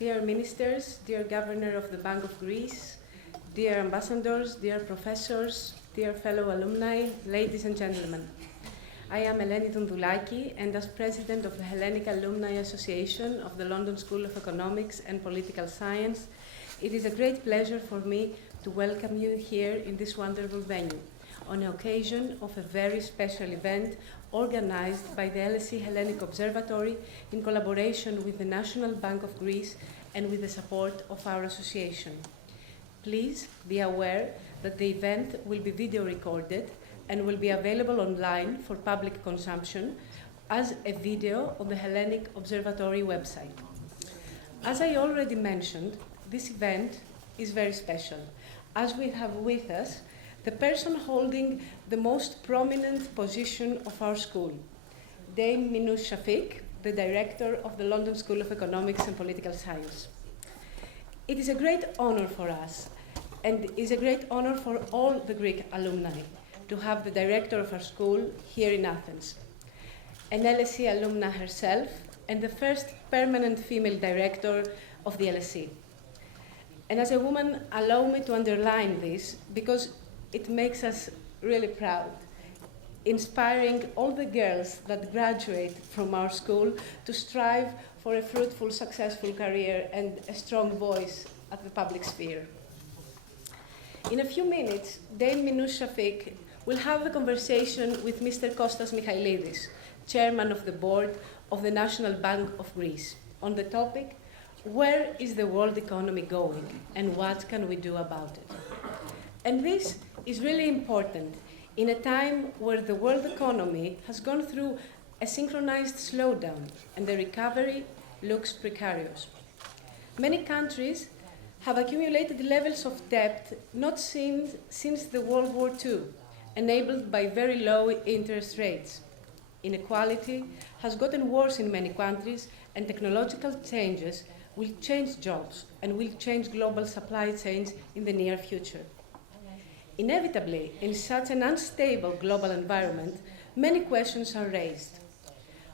Dear ministers, dear Governor of the Bank of Greece, dear ambassadors, dear professors, dear fellow alumni, ladies and gentlemen. I am Eleni Doundoulaki, and as President of the Hellenic Alumni Association of the London School of Economics and Political Science, it is a great pleasure for me to welcome you here in this wonderful venue, on the occasion of a very special event organized by the LSE Hellenic Observatory in collaboration with the National Bank of Greece and with the support of our association. Please be aware that the event will be video recorded and will be available online for public consumption as a video on the Hellenic Observatory website. As I already mentioned, this event is very special, as we have with us the person holding the most prominent position of our school, Dame Minouche Shafik, the director of the London School of Economics and Political Science. It is a great honor for us, and is a great honor for all the Greek alumni, to have the director of our school here in Athens, an LSE alumna herself, and the first permanent female director of the LSE. And as a woman, allow me to underline this, because it makes us really proud, inspiring all the girls that graduate from our school to strive for a fruitful, successful career and a strong voice at the public sphere. In a few minutes, Dame Minouche Shafik will have a conversation with Mr. Costas Michaelides, chairman of the board of the National Bank of Greece, on the topic, where is the world economy going and what can we do about it? And this is really important in a time where the world economy has gone through a synchronized slowdown and the recovery looks precarious. Many countries have accumulated levels of debt not seen since the World War II, enabled by very low interest rates. Inequality has gotten worse in many countries, and technological changes will change jobs and will change global supply chains in the near future. Inevitably, in such an unstable global environment, many questions are raised.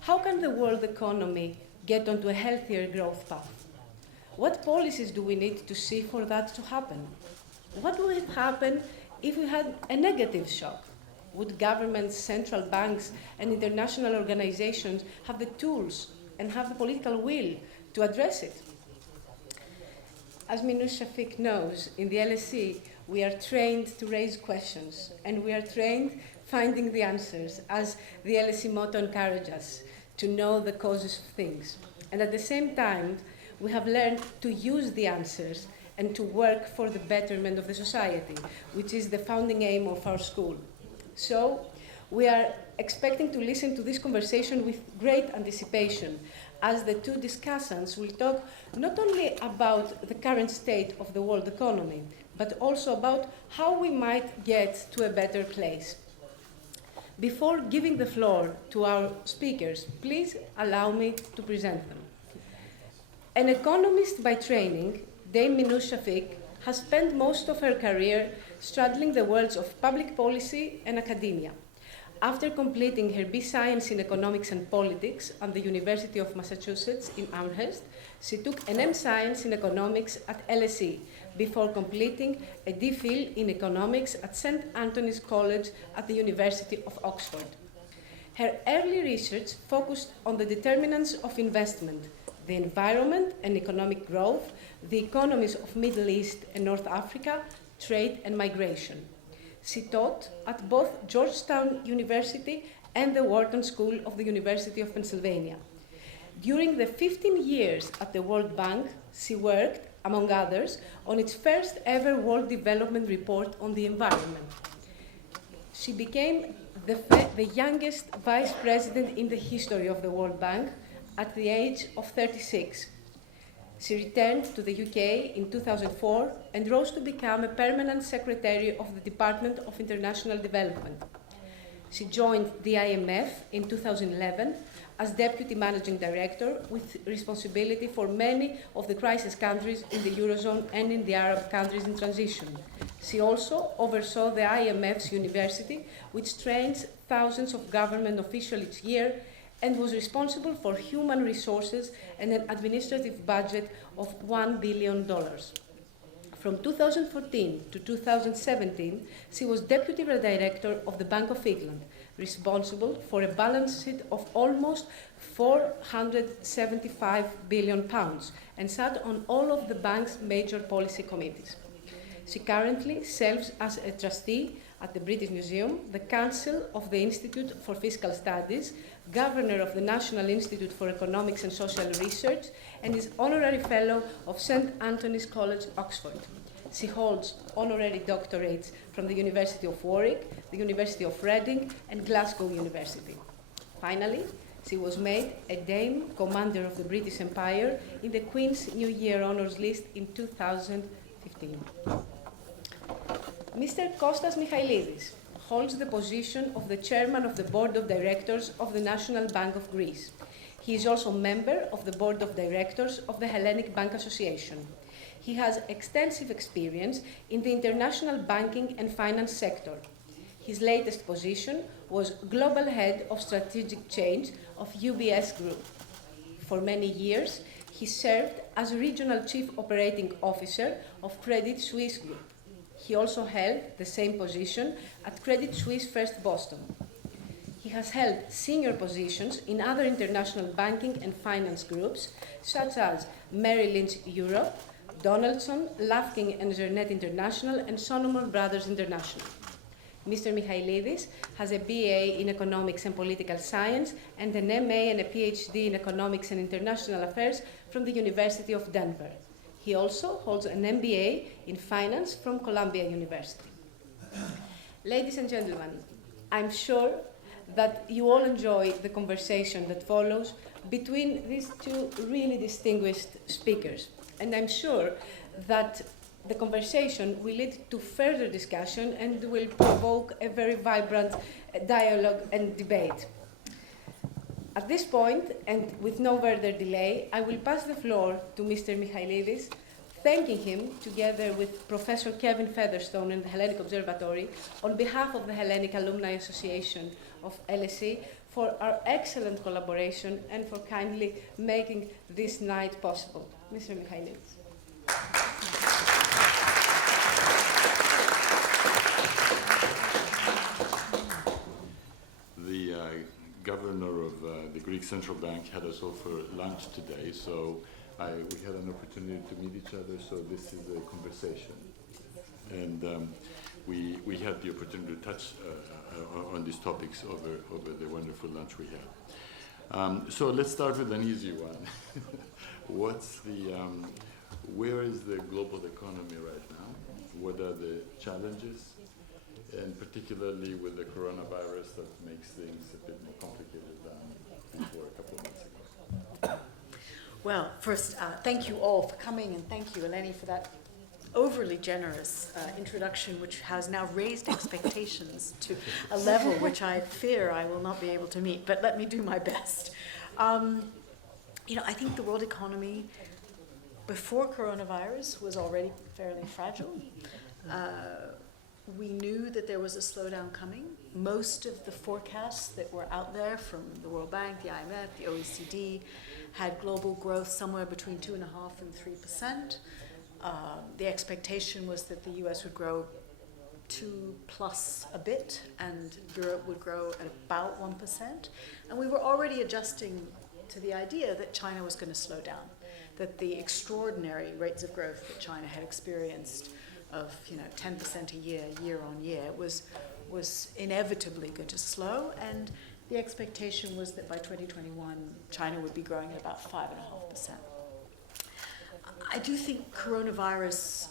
How can the world economy get onto a healthier growth path? What policies do we need to see for that to happen? What would happen if we had a negative shock? Would governments, central banks, and international organizations have the tools and have the political will to address it? As Minouche Shafik knows, in the LSE, we are trained to raise questions, and we are trained finding the answers, as the LSE motto encourages us to know the causes of things. And at the same time, we have learned to use the answers and to work for the betterment of the society, which is the founding aim of our school. So, we are expecting to listen to this conversation with great anticipation, as the two discussants will talk not only about the current state of the world economy, but also about how we might get to a better place. Before giving the floor to our speakers, please allow me to present them. An economist by training, Dame Minouche Shafik has spent most of her career straddling the worlds of public policy and academia. After completing her B.Science in Economics and Politics at the University of Massachusetts in Amherst, she took an M.Science in Economics at LSE, before completing a D.Phil in Economics at St. Anthony's College at the University of Oxford. Her early research focused on the determinants of investment, the environment and economic growth, the economies of Middle East and North Africa, trade and migration. She taught at both Georgetown University and the Wharton School of the University of Pennsylvania. During the 15 years at the World Bank, she worked, among others, on its first ever World Development Report on the environment. She became the youngest vice president in the history of the World Bank at the age of 36. She returned to the UK in 2004 and rose to become a permanent secretary of the Department of International Development. She joined the IMF in 2011 as Deputy Managing Director with responsibility for many of the crisis countries in the Eurozone and in the Arab countries in transition. She also oversaw the IMF's university, which trains thousands of government officials each year, and was responsible for human resources and an administrative budget of $1 billion. From 2014 to 2017, she was Deputy Director of the Bank of England, responsible for a balance sheet of almost £475 billion and sat on all of the bank's major policy committees. She currently serves as a trustee at the British Museum, the Council of the Institute for Fiscal Studies, Governor of the National Institute for Economics and Social Research, and is Honorary Fellow of St. Antony's College, Oxford. She holds honorary doctorates from the University of Warwick, the University of Reading, and Glasgow University. Finally, she was made a Dame Commander of the British Empire in the Queen's New Year Honours List in 2015. Mr. Costas Michaelides holds the position of the Chairman of the Board of Directors of the National Bank of Greece. He is also member of the Board of Directors of the Hellenic Bank Association. He has extensive experience in the international banking and finance sector. His latest position was Global Head of Strategic Change of UBS Group. For many years, he served as Regional Chief Operating Officer of Credit Suisse Group. He also held the same position at Credit Suisse First Boston. He has held senior positions in other international banking and finance groups, such as Merrill Lynch Europe, Donaldson, Lufkin and Zernet International, and Solomon Brothers International. Mr. Michaelides has a BA in Economics and Political Science and an MA and a PhD in Economics and International Affairs from the University of Denver. He also holds an MBA in Finance from Columbia University. Ladies and gentlemen, I'm sure that you all enjoy the conversation that follows between these two really distinguished speakers. And I'm sure that the conversation will lead to further discussion and will provoke a very vibrant dialogue and debate. At this point, and with no further delay, I will pass the floor to Mr. Michaelides, thanking him, together with Professor Kevin Featherstone and the Hellenic Observatory, on behalf of the Hellenic Alumni Association of LSE, for our excellent collaboration and for kindly making this night possible. Mr. Michaelides. The governor of the Greek Central Bank had us over lunch today, so we had an opportunity to meet each other, so this is a conversation. And we had the opportunity to touch on these topics over the wonderful lunch we had. So let's start with an easy one. Where is the global economy right now? What are the challenges? And particularly with the coronavirus, that makes things a bit more complicated than before a couple of months ago. Well, first, thank you all for coming, and thank you, Eleni, for that overly generous introduction, which has now raised expectations to a level which I fear I will not be able to meet, but let me do my best. I think the world economy before coronavirus was already fairly fragile. We knew that there was a slowdown coming. Most of the forecasts that were out there from the World Bank, the IMF, the OECD, had global growth somewhere between 2.5% and 3%. The expectation was that the US would grow 2+ a bit, and Europe would grow at about 1%. And we were already adjusting to the idea that China was going to slow down, that the extraordinary rates of growth that China had experienced of 10% a year on year, was inevitably going to slow, and the expectation was that by 2021 China would be growing at about 5.5%. I do think coronavirus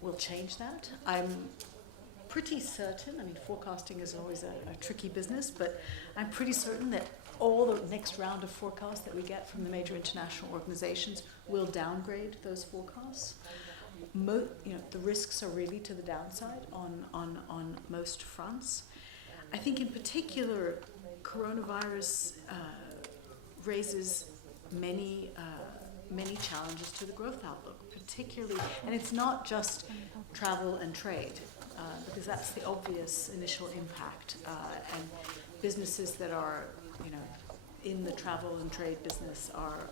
will change that. I'm pretty certain, forecasting is always a tricky business, but I'm pretty certain that all the next round of forecasts that we get from the major international organizations will downgrade those forecasts. The risks are really to the downside on most fronts. I think in particular, coronavirus raises many challenges to the growth outlook, particularly, and it's not just travel and trade, because that's the obvious initial impact, and businesses that are, in the travel and trade business are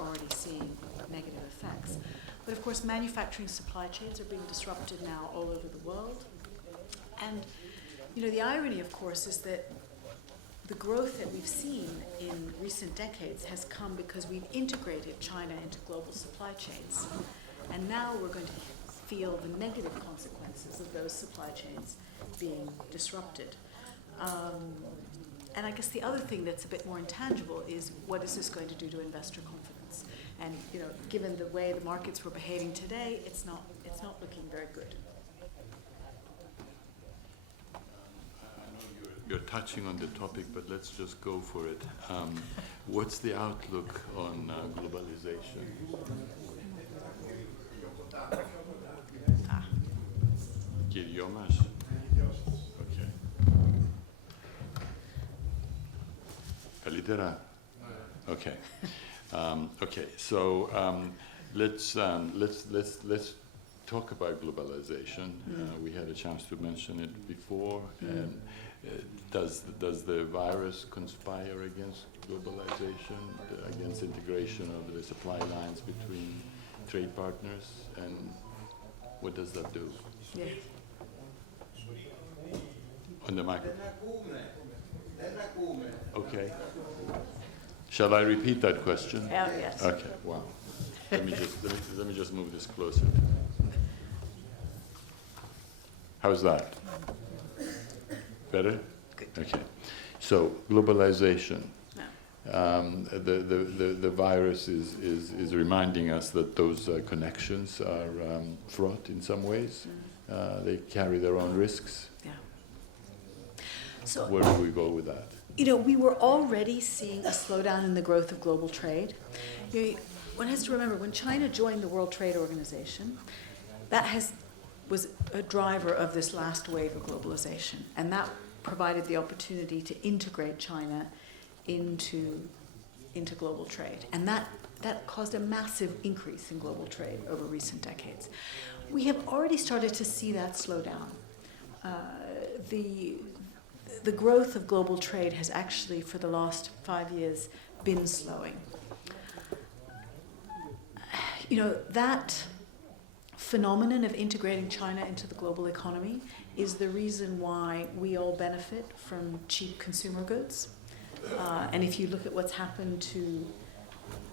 already seeing negative effects. But of course, manufacturing supply chains are being disrupted now all over the world. And, the irony, of course, is that the growth that we've seen in recent decades has come because we've integrated China into global supply chains. And now we're going to feel the negative consequences of those supply chains being disrupted. And I guess the other thing that's a bit more intangible is what is this going to do to investor confidence? And given the way the markets were behaving today, it's not looking very good. You're touching on the topic, but let's just go for it. What's the outlook on globalization? Giriyomas? Okay. Καλύτερα? Okay. Okay. So let's talk about globalization. We had a chance to mention it before. And does the virus conspire against globalization, against integration of the supply lines between trade partners, and what does that do? Yeah. On the mic. Okay. Shall I repeat that question? Yes. Okay. Wow. Let me just move this closer. How's that? Better? Good. Okay. So globalization. No. The virus is reminding us that those connections are fraught in some ways. They carry their own risks. Yeah. So Where do we go with that? we were already seeing a slowdown in the growth of global trade. One has to remember, when China joined the World Trade Organization, that was a driver of this last wave of globalization, and that provided the opportunity to integrate China into global trade, and that caused a massive increase in global trade over recent decades. We have already started to see that slow down. The growth of global trade has actually, for the last 5 years, been slowing. That phenomenon of integrating China into the global economy is the reason why we all benefit from cheap consumer goods. And if you look at what's happened to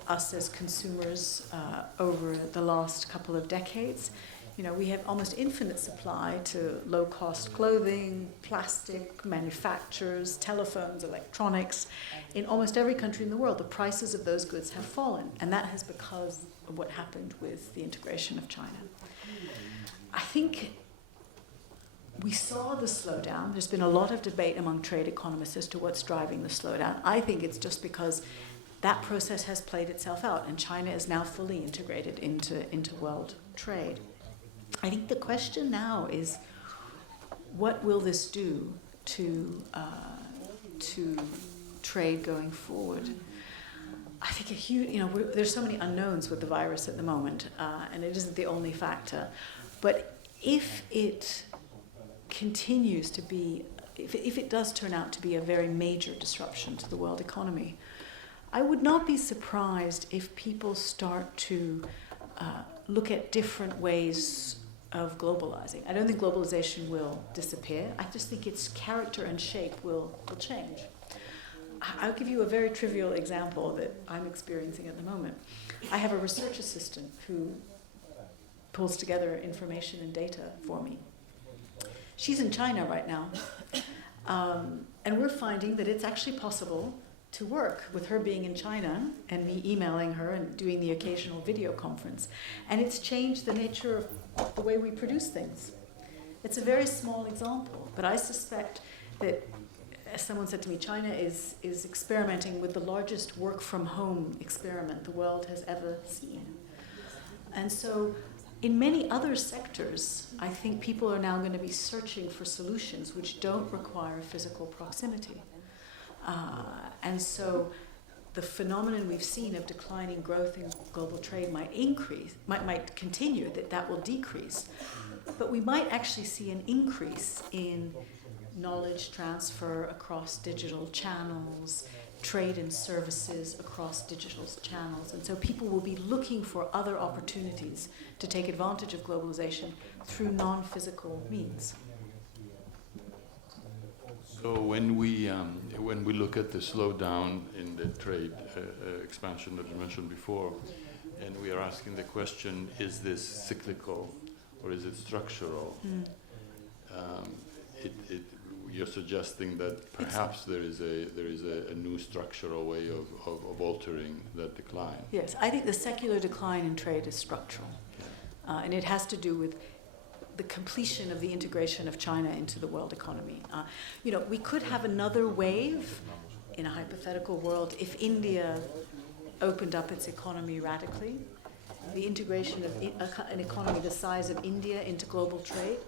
us as consumers over the last couple of decades, we have almost infinite supply to low-cost clothing, plastic, manufacturers, telephones, electronics. In almost every country in the world, the prices of those goods have fallen, and that has because of what happened with the integration of China. I think we saw the slowdown. There's been a lot of debate among trade economists as to what's driving the slowdown. I think it's just because that process has played itself out, and China is now fully integrated into world trade. I think the question now is, what will this do to trade going forward? I think a huge, there's so many unknowns with the virus at the moment, and it isn't the only factor. But if it continues to be, if it does turn out to be a very major disruption to the world economy, I would not be surprised if people start to look at different ways of globalizing. I don't think globalization will disappear. I just think its character and shape will change. I'll give you a very trivial example that I'm experiencing at the moment. I have a research assistant who pulls together information and data for me. She's in China right now, and we're finding that it's actually possible to work with her being in China and me emailing her and doing the occasional video conference. And it's changed the nature of the way we produce things. It's a very small example, but I suspect that, as someone said to me, China is experimenting with the largest work-from-home experiment the world has ever seen. And so in many other sectors, I think people are now going to be searching for solutions which don't require physical proximity. And so the phenomenon we've seen of declining growth in global trade might continue, that will decrease. But we might actually see an increase in knowledge transfer across digital channels, trade in services across digital channels. And so people will be looking for other opportunities to take advantage of globalization through non-physical means. So when we look at the slowdown in the trade expansion that you mentioned before, and we are asking the question, is this cyclical or is it structural? You're suggesting that perhaps there is a new structural way of altering that decline. Yes, I think the secular decline in trade is structural, and it has to do with the completion of the integration of China into the world economy. We could have another wave in a hypothetical world if India opened up its economy radically. The integration of an economy the size of India into global trade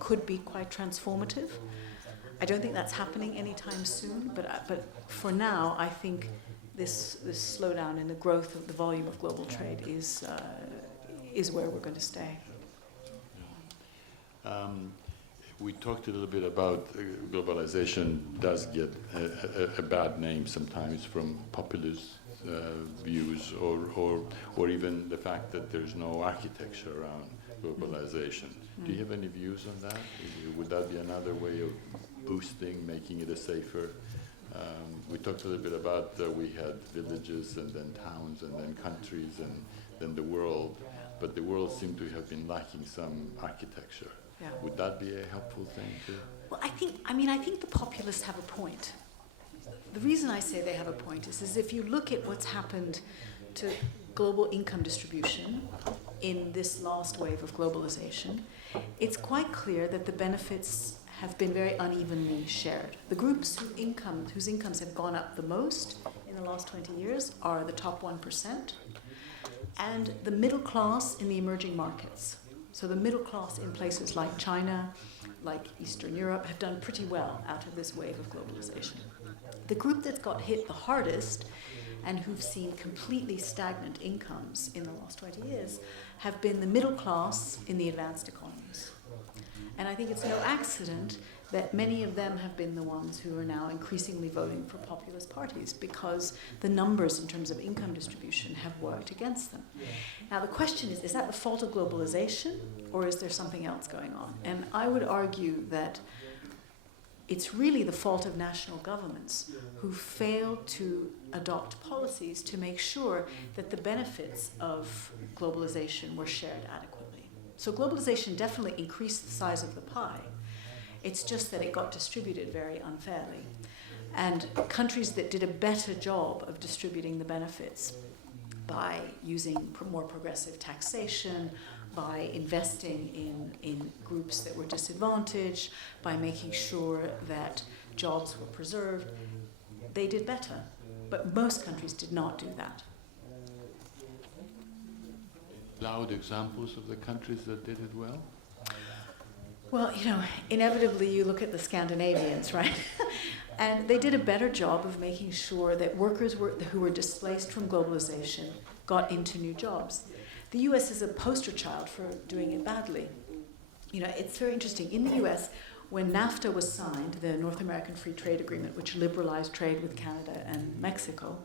could be quite transformative. I don't think that's happening anytime soon, but for now, I think this slowdown in the growth of the volume of global trade is where we're going to stay. We talked a little bit about globalization does get a bad name sometimes from populist views or even the fact that there's no architecture around globalization. Do you have any views on that? Would that be another way of boosting, making it a safer? We talked a little bit about we had villages and then towns and then countries and then the world, but the world seemed to have been lacking some architecture. Yeah. Would that be a helpful thing too? Well, I think the populists have a point. The reason I say they have a point is if you look at what's happened to global income distribution in this last wave of globalization, it's quite clear that the benefits have been very unevenly shared. The groups whose incomes have gone up the most in the last 20 years are the top 1% and the middle class in the emerging markets. So the middle class in places like China, like Eastern Europe, have done pretty well out of this wave of globalization. The group that's got hit the hardest and who've seen completely stagnant incomes in the last 20 years have been the middle class in the advanced economies. And I think it's no accident that many of them have been the ones who are now increasingly voting for populist parties because the numbers in terms of income distribution have worked against them. Now the question is that the fault of globalization or is there something else going on? And I would argue that it's really the fault of national governments who failed to adopt policies to make sure that the benefits of globalization were shared adequately. So globalization definitely increased the size of the pie. It's just that it got distributed very unfairly. And countries that did a better job of distributing the benefits by using more progressive taxation, by investing in groups that were disadvantaged, by making sure that jobs were preserved, they did better. But most countries did not do that. Loud examples of the countries that did it well? Well, inevitably you look at the Scandinavians, right? And they did a better job of making sure that workers who were displaced from globalization got into new jobs. The US is a poster child for doing it badly. It's very interesting. In the US, when NAFTA was signed, the North American Free Trade Agreement, which liberalized trade with Canada and Mexico,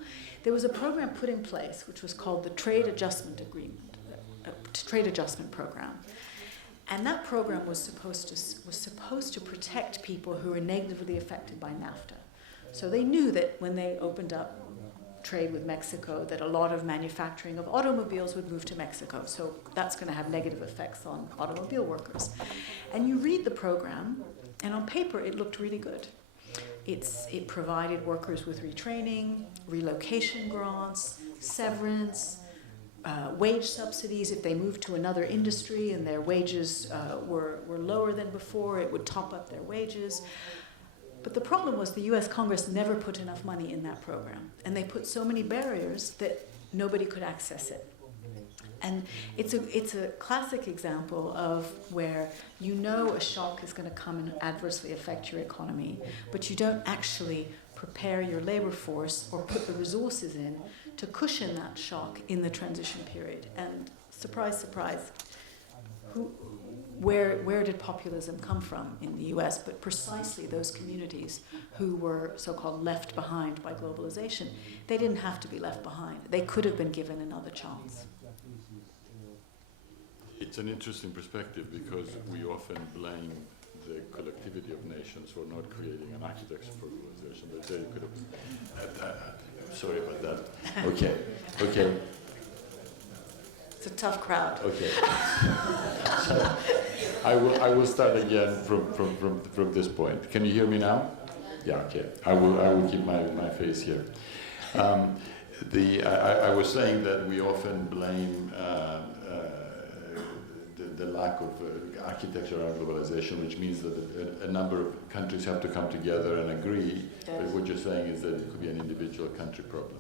there was a program put in place which was called the Trade Adjustment Program. And that program was supposed to protect people who were negatively affected by NAFTA. So they knew that when they opened up trade with Mexico, that a lot of manufacturing of automobiles would move to Mexico. So that's going to have negative effects on automobile workers. And you read the program, and on paper it looked really good. It provided workers with retraining, relocation grants, severance, wage subsidies. If they moved to another industry and their wages were lower than before, it would top up their wages. But the problem was the US Congress never put enough money in that program. And they put so many barriers that nobody could access it. And it's a classic example of where a shock is going to come and adversely affect your economy, but you don't actually prepare your labor force or put the resources in to cushion that shock in the transition period. And surprise, surprise, where did populism come from in the US? But precisely those communities who were so-called left behind by globalization, they didn't have to be left behind. They could have been given another chance. It's an interesting perspective because we often blame the collectivity of nations for not creating an architecture for globalization, but they could have. Sorry about that. Okay. It's a tough crowd. Okay. So I will start again from this point. Can you hear me now? Yeah. Okay. I will keep my face here. I was saying that we often blame the lack of architecture around globalization, which means that a number of countries have to come together and agree. Yes. But what you're saying is that it could be an individual country problem.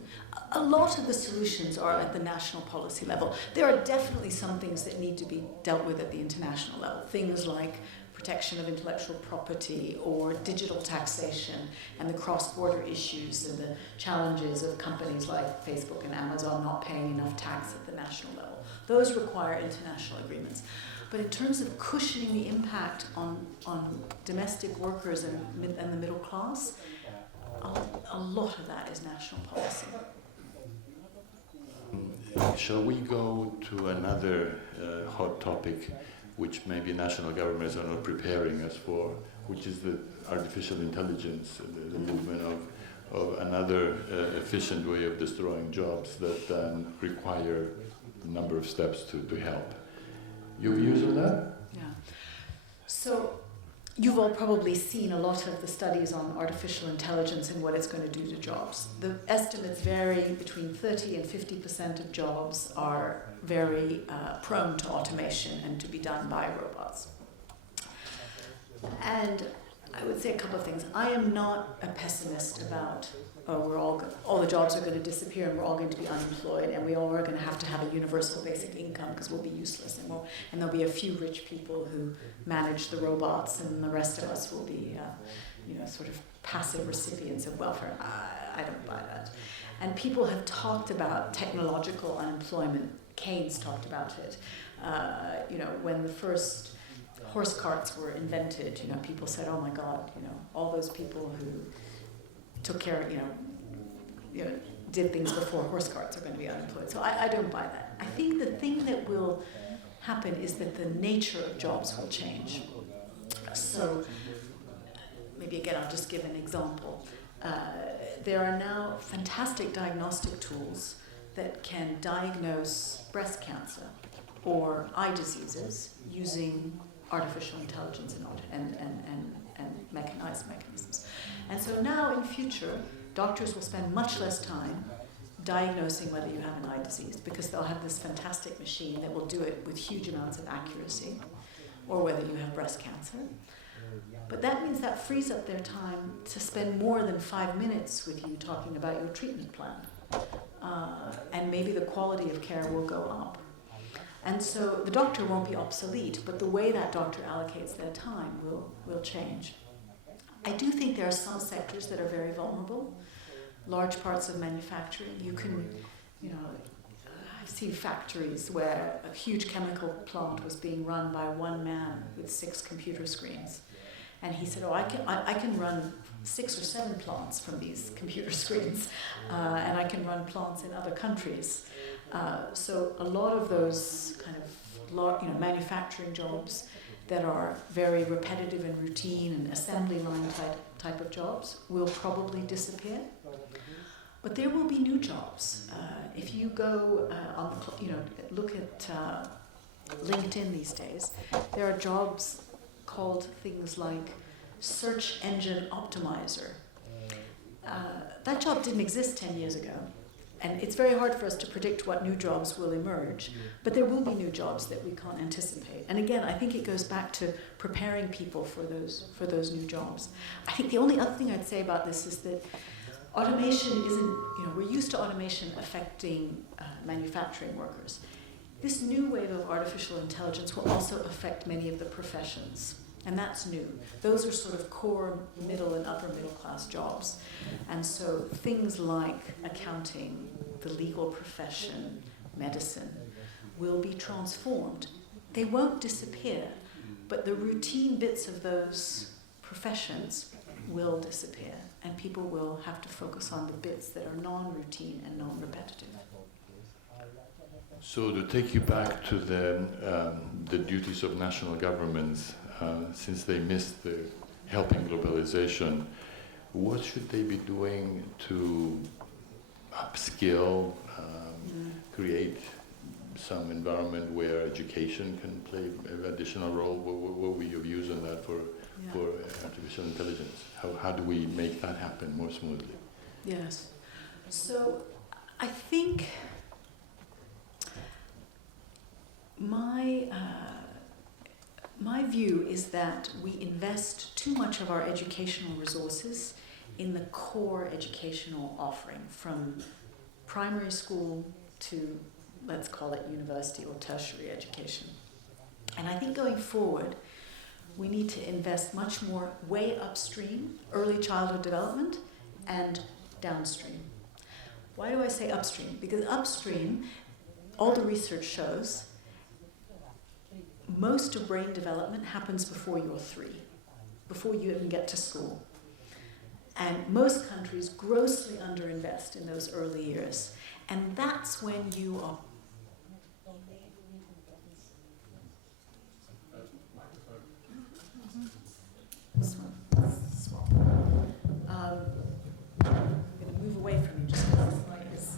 A lot of the solutions are at the national policy level. There are definitely some things that need to be dealt with at the international level. Things like protection of intellectual property or digital taxation and the cross-border issues and the challenges of companies like Facebook and Amazon not paying enough tax at the national level. Those require international agreements. But in terms of cushioning the impact on domestic workers and the middle class, a lot of that is national policy. Shall we go to another hot topic, which maybe national governments are not preparing us for, which is the artificial intelligence, the movement of another efficient way of destroying jobs that require a number of steps to help. Your views on that? Yeah. So you've all probably seen a lot of the studies on artificial intelligence and what it's going to do to jobs. The estimates vary between 30 and 50% of jobs are very prone to automation and to be done by robots. And I would say a couple of things. I am not a pessimist about all the jobs are going to disappear and we're all going to be unemployed and we all are going to have a universal basic income because we'll be useless and there'll be a few rich people who manage the robots and the rest of us will be sort of passive recipients of welfare. I don't buy that. And people have talked about technological unemployment. Keynes talked about it. When the first horse carts were invented, people said, oh my God, all those people who took care of, did things before horse carts are going to be unemployed. So I don't buy that. I think the thing that will happen is that the nature of jobs will change. So maybe again, I'll just give an example. There are now fantastic diagnostic tools that can diagnose breast cancer or eye diseases using artificial intelligence and mechanized mechanisms. And so now in future, doctors will spend much less time diagnosing whether you have an eye disease because they'll have this fantastic machine that will do it with huge amounts of accuracy, or whether you have breast cancer. But that means that frees up their time to spend more than 5 minutes with you talking about your treatment plan. And maybe the quality of care will go up. And so the doctor won't be obsolete, but the way that doctor allocates their time will change. I do think there are some sectors that are very vulnerable. Large parts of manufacturing, I've seen factories where a huge chemical plant was being run by one man with 6 computer screens. And he said, I can run 6 or 7 plants from these computer screens, and I can run plants in other countries. So a lot of those kind of manufacturing jobs that are very repetitive and routine and assembly line type of jobs will probably disappear. But there will be new jobs. If you go look at LinkedIn these days, there are jobs called things like search engine optimizer. That job didn't exist 10 years ago. And it's very hard for us to predict what new jobs will emerge, but there will be new jobs that we can't anticipate. And again, I think it goes back to preparing people for those new jobs. I think the only other thing I'd say about this is that automation isn't, we're used to automation affecting manufacturing workers. This new wave of artificial intelligence will also affect many of the professions. And that's new. Those are sort of core middle and upper middle class jobs. And so things like accounting, the legal profession, medicine, will be transformed. They won't disappear, but the routine bits of those professions will disappear, and people will have to focus on the bits that are non-routine and non-repetitive. So to take you back to the duties of national governments, since they missed the helping globalization, what should they be doing to upskill, create some environment where education can play an additional role? What were your views on that for artificial intelligence? How do we make that happen more smoothly? Yes. So I think my view is that we invest too much of our educational resources in the core educational offering, from primary school to, let's call it, university or tertiary education. And I think going forward, we need to invest much more way upstream, early childhood development, and downstream. Why do I say upstream? Because upstream, all the research shows, most of brain development happens before you're 3, before you even get to school. And most countries grossly underinvest in those early years. And that's when you are... I'm going to move away from you just because this light is...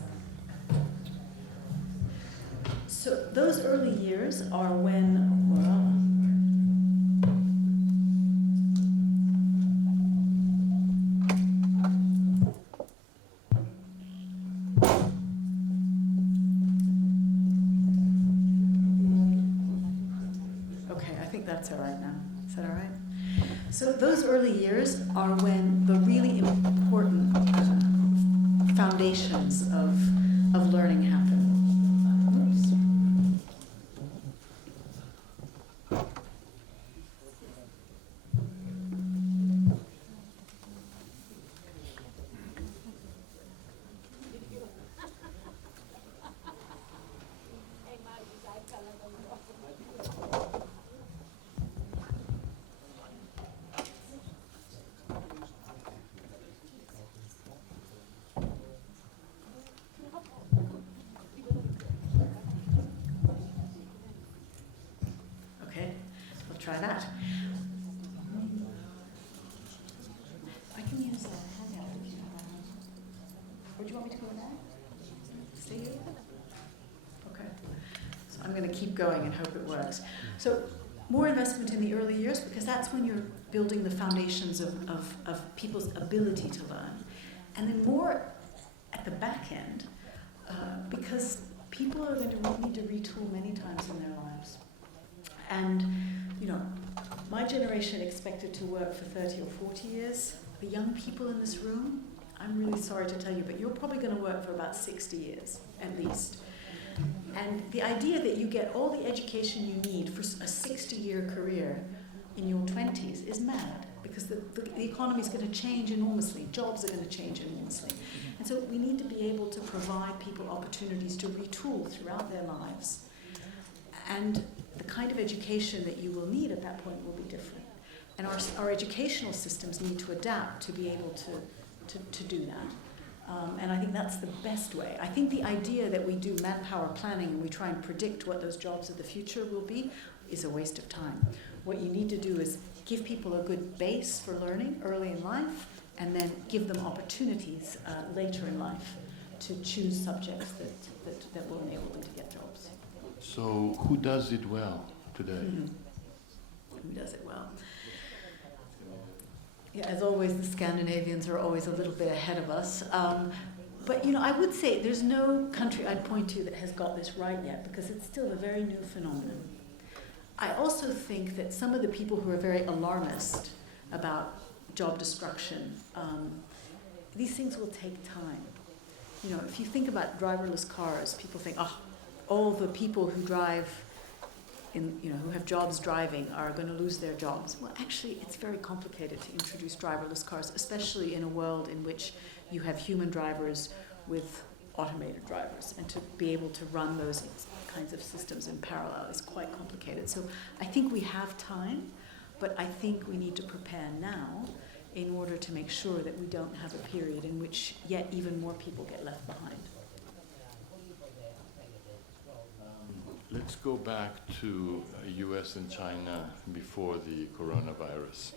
So those early years are when... Okay, I think that's all right now. Is that all right? So those early years are when the really important foundations of learning happen. Try that. I can use a handout if you have one. Or do you want me to go there? Stay here? Okay. So I'm going to keep going and hope it works. So more investment in the early years, because that's when you're building the foundations of people's ability to learn. And then more at the back end, because people are going to need to retool many times in their lives. And, you know, my generation expected to work for 30 or 40 years. The young people in this room, I'm really sorry to tell you, but you're probably going to work for about 60 years, at least. And the idea that you get all the education you need for a 60-year career in your 20s is mad, because the economy is going to change enormously. Jobs are going to change enormously. And so we need to be able to provide people opportunities to retool throughout their lives. And the kind of education that you will need at that point will be different. And our educational systems need to adapt to be able to do that. And I think that's the best way. I think the idea that we do manpower planning and we try and predict what those jobs of the future will be is a waste of time. What you need to do is give people a good base for learning early in life, and then give them opportunities later in life to choose subjects that will enable them to get jobs. So who does it well today? Mm-hmm. Who does it well? Yeah, as always, the Scandinavians are always a little bit ahead of us. But, you know, I would say there's no country I'd point to that has got this right yet, because it's still a very new phenomenon. I also think that some of the people who are very alarmist about job destruction, these things will take time. You know, if you think about driverless cars, people think, oh, all the people who drive who have jobs driving are going to lose their jobs. Well, actually, it's very complicated to introduce driverless cars, especially in a world in which you have human drivers with automated drivers, and to be able to run those kinds of systems in parallel is quite complicated. So I think we have time, but I think we need to prepare now in order to make sure that we don't have a period in which yet even more people get left behind. Let's go back to US and China before the coronavirus,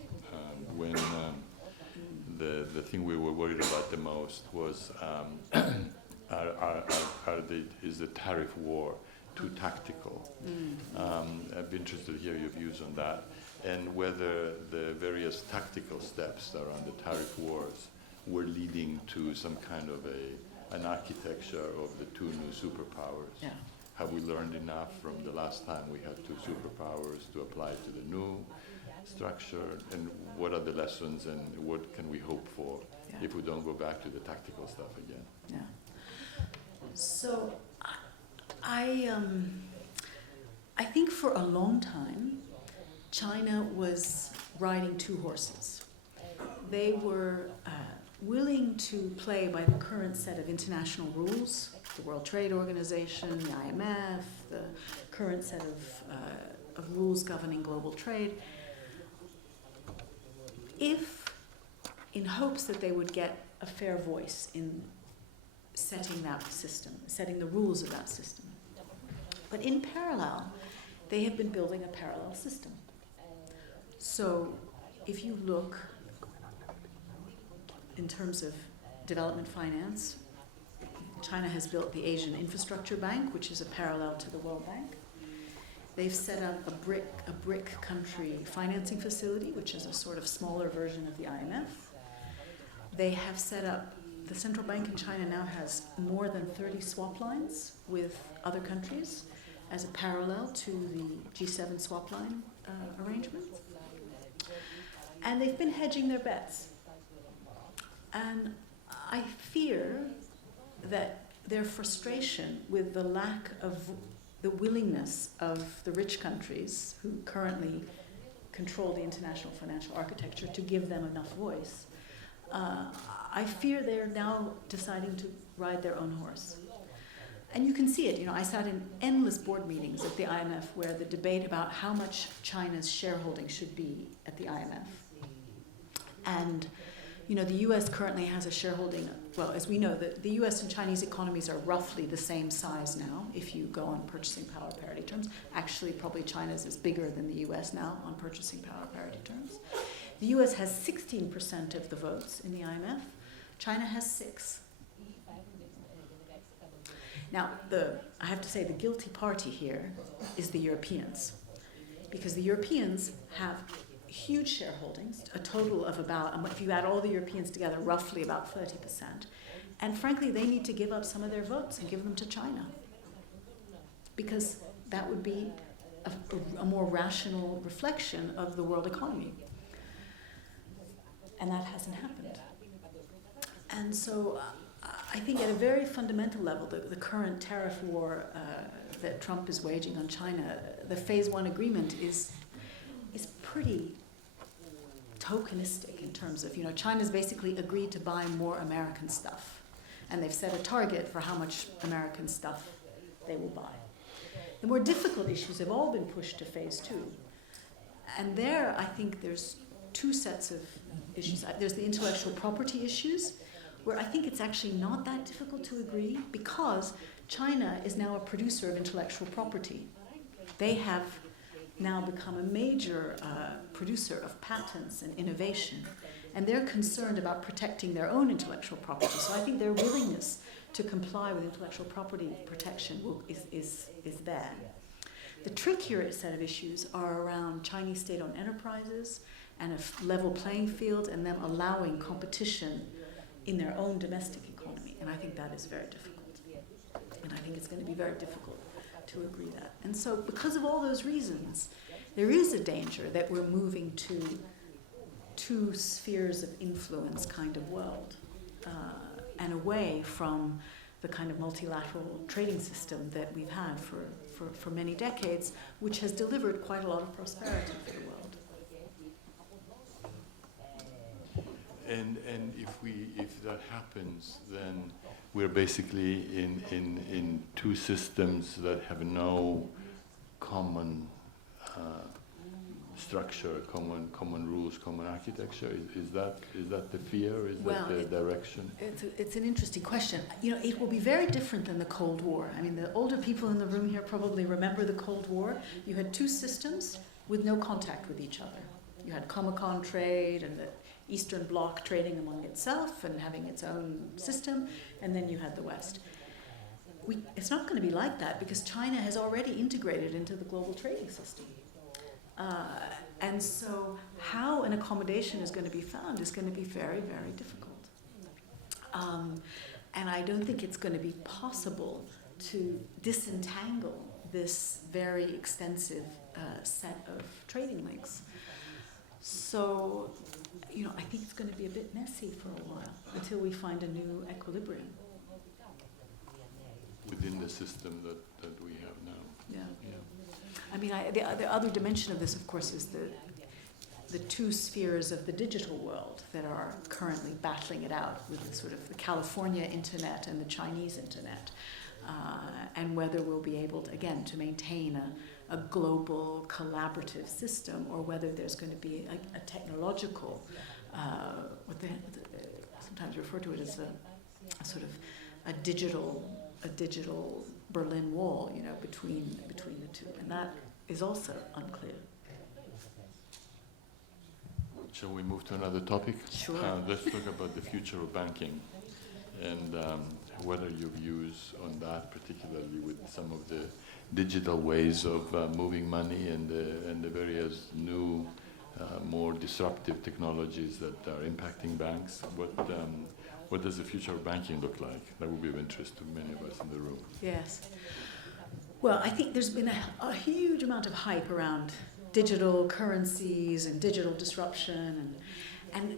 when the thing we were worried about the most was is the tariff war too tactical? I'd be interested to hear your views on that, and whether the various tactical steps around the tariff wars were leading to some kind of an architecture of the two new superpowers. Yeah. Have we learned enough from the last time we had two superpowers to apply to the new structure? And what are the lessons and what can we hope for if we don't go back to the tactical stuff again? Yeah. So I think for a long time, China was riding two horses. They were willing to play by the current set of international rules, the World Trade Organization, the IMF, the current set of rules governing global trade, in hopes that they would get a fair voice in setting that system, setting the rules of that system. But in parallel, they have been building a parallel system. So if you look in terms of development finance, China has built the Asian Infrastructure Bank, which is a parallel to the World Bank. They've set up a brick country financing facility, which is a sort of smaller version of the IMF. They have set up, the central bank in China now has more than 30 swap lines with other countries as a parallel to the G7 swap line arrangement. And they've been hedging their bets. And I fear that their frustration with the lack of the willingness of the rich countries who currently control the international financial architecture to give them enough voice, I fear they're now deciding to ride their own horse. And you can see it. I sat in endless board meetings at the IMF where the debate about how much China's shareholding should be at the IMF. And the U.S. currently has a shareholding, well, as we know, the U.S. and Chinese economies are roughly the same size now, if you go on purchasing power parity terms. Actually, probably China's is bigger than the U.S. now on purchasing power parity terms. The U.S. has 16% of the votes in the IMF. China has 6%. Now, I have to say the guilty party here is the Europeans, because the Europeans have huge shareholdings, a total of about, if you add all the Europeans together, roughly about 30%. And frankly, they need to give up some of their votes and give them to China, because that would be a more rational reflection of the world economy. And that hasn't happened. And so I think at a very fundamental level, the current tariff war that Trump is waging on China, the Phase 1 agreement is pretty tokenistic in terms of, China's basically agreed to buy more American stuff. And they've set a target for how much American stuff they will buy. The more difficult issues have all been pushed to Phase 2. And there, I think there's two sets of issues. There's the intellectual property issues, where I think it's actually not that difficult to agree, because China is now a producer of intellectual property. They have now become a major producer of patents and innovation, and they're concerned about protecting their own intellectual property. So I think their willingness to comply with intellectual property protection is there. The trickier set of issues are around Chinese state-owned enterprises and a level playing field, and them allowing competition in their own domestic economy. And I think that is very difficult. And I think it's going to be very difficult to agree that. And so because of all those reasons, there is a danger that we're moving to two spheres of influence kind of world, and away from the kind of multilateral trading system that we've had for many decades, which has delivered quite a lot of prosperity for the world. And if that happens, then we're basically in two systems that have no common structure, common rules, common architecture. Is that the fear? Is that the direction? It's an interesting question. It will be very different than the Cold War. I mean, the older people in the room here probably remember the Cold War. You had two systems with no contact with each other. You had Comecon trade and the Eastern Bloc trading among itself and having its own system, and then you had the West. It's not going to be like that because China has already integrated into the global trading system. And so how an accommodation is going to be found is going to be very, very difficult. And I don't think it's going to be possible to disentangle this very extensive set of trading links. So, I think it's going to be a bit messy for a while until we find a new equilibrium. Within the system that we have now. Yeah. I mean, the other dimension of this, of course, is the two spheres of the digital world that are currently battling it out with the sort of the California internet and the Chinese internet, and whether we'll be able to, again, to maintain a global collaborative system, or whether there's going to be a technological, what they sometimes refer to it as a sort of a digital Berlin Wall, between the two, and that is also unclear. Shall we move to another topic? Sure. Let's talk about the future of banking, and what are your views on that, particularly with some of the digital ways of moving money and the various new, more disruptive technologies that are impacting banks. What does the future of banking look like? That would be of interest to many of us in the room. Yes. Well, I think there's been a huge amount of hype around digital currencies and digital disruption, and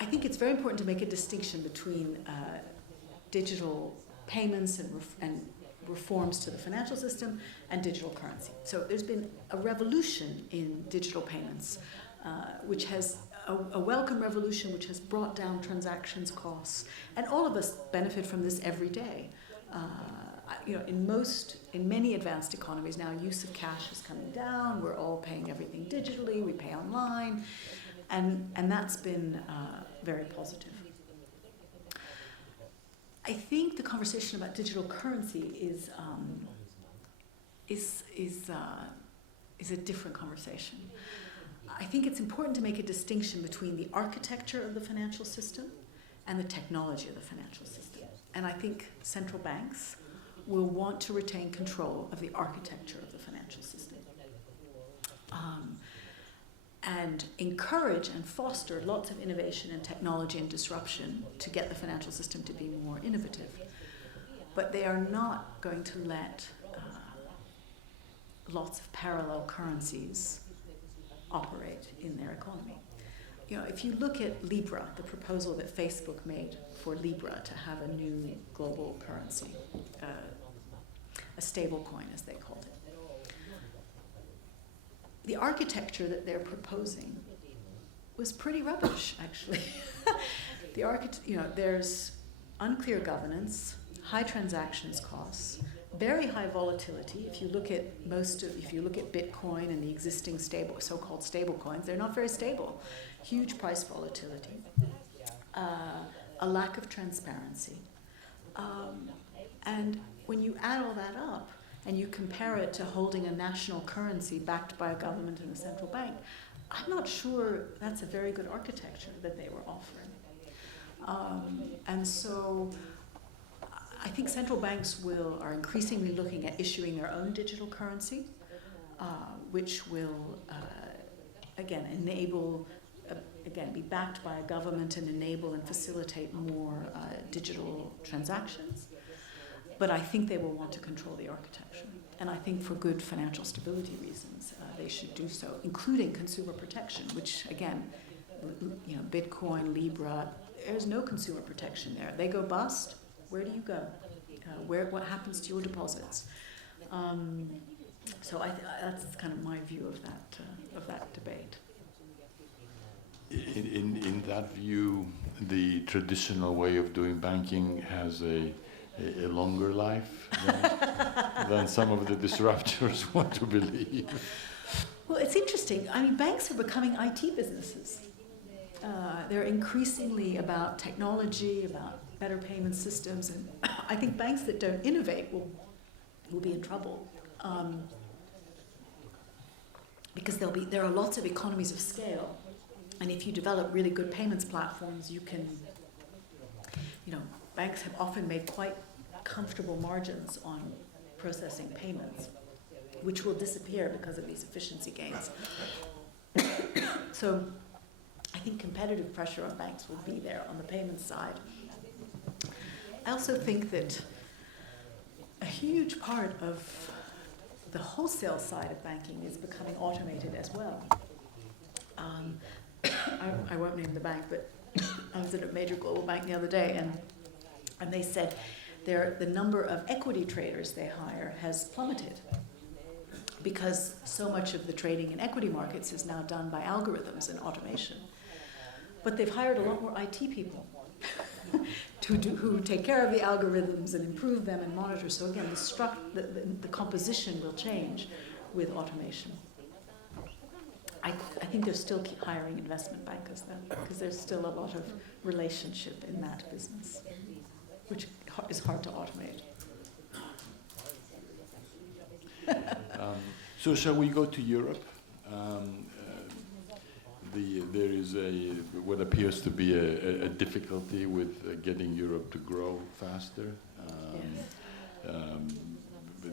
I think it's very important to make a distinction between digital payments and reforms to the financial system and digital currency. So there's been a revolution in digital payments, which has a welcome revolution, which has brought down transactions costs, and all of us benefit from this every day. In many advanced economies now, use of cash is coming down. We're all paying everything digitally. We pay online, and that's been very positive. I think the conversation about digital currency is a different conversation. I think it's important to make a distinction between the architecture of the financial system and the technology of the financial system. And I think central banks will want to retain control of the architecture of the financial system, and encourage and foster lots of innovation and technology and disruption to get the financial system to be more innovative. But they are not going to let lots of parallel currencies operate in their economy. If you look at Libra, the proposal that Facebook made for Libra to have a new global currency, a stable coin as they called it, the architecture that they're proposing was pretty rubbish, actually. There's unclear governance, high transactions costs, very high volatility. If you look at Bitcoin and the existing so-called stable coins, they're not very stable. Huge price volatility, a lack of transparency, and when you add all that up and you compare it to holding a national currency backed by a government and a central bank, I'm not sure that's a very good architecture that they were offering. And so I think central banks are increasingly looking at issuing their own digital currency, which will, be backed by a government and enable and facilitate more digital transactions. But I think they will want to control the architecture. And I think for good financial stability reasons, they should do so, including consumer protection, which, again, Bitcoin, Libra, there's no consumer protection there. They go bust, where do you go? What happens to your deposits? So that's kind of my view of that debate. In that view, the traditional way of doing banking has a longer life than some of the disruptors want to believe. Well, it's interesting. I mean, banks are becoming IT businesses. They're increasingly about technology, about better payment systems, and I think banks that don't innovate will be in trouble. Because there are lots of economies of scale, and if you develop really good payments platforms, you can, banks have often made quite comfortable margins on processing payments, which will disappear because of these efficiency gains. So I think competitive pressure on banks will be there on the payments side. I also think that a huge part of the wholesale side of banking is becoming automated as well. I won't name the bank, but I was at a major global bank the other day, and they said the number of equity traders they hire has plummeted because so much of the trading in equity markets is now done by algorithms and automation. But they've hired a lot more IT people who take care of the algorithms and improve them and monitor. So again, the composition will change with automation. I think they're still hiring investment bankers though, because there's still a lot of relationship in that business, which is hard to automate. So shall we go to Europe? There is what appears to be a difficulty with getting Europe to grow faster.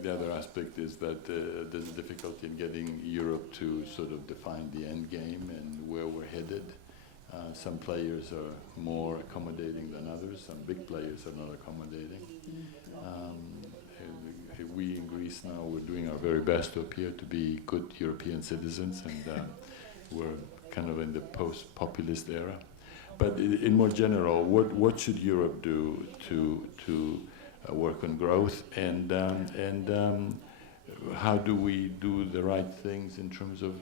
The other aspect is that there's a difficulty in getting Europe to sort of define the end game and where we're headed. Some players are more accommodating than others. Some big players are not accommodating. We in Greece now, we're doing our very best to appear to be good European citizens, and we're kind of in the post-populist era. But in more general, what should Europe do to work on growth, and how do we do the right things in terms of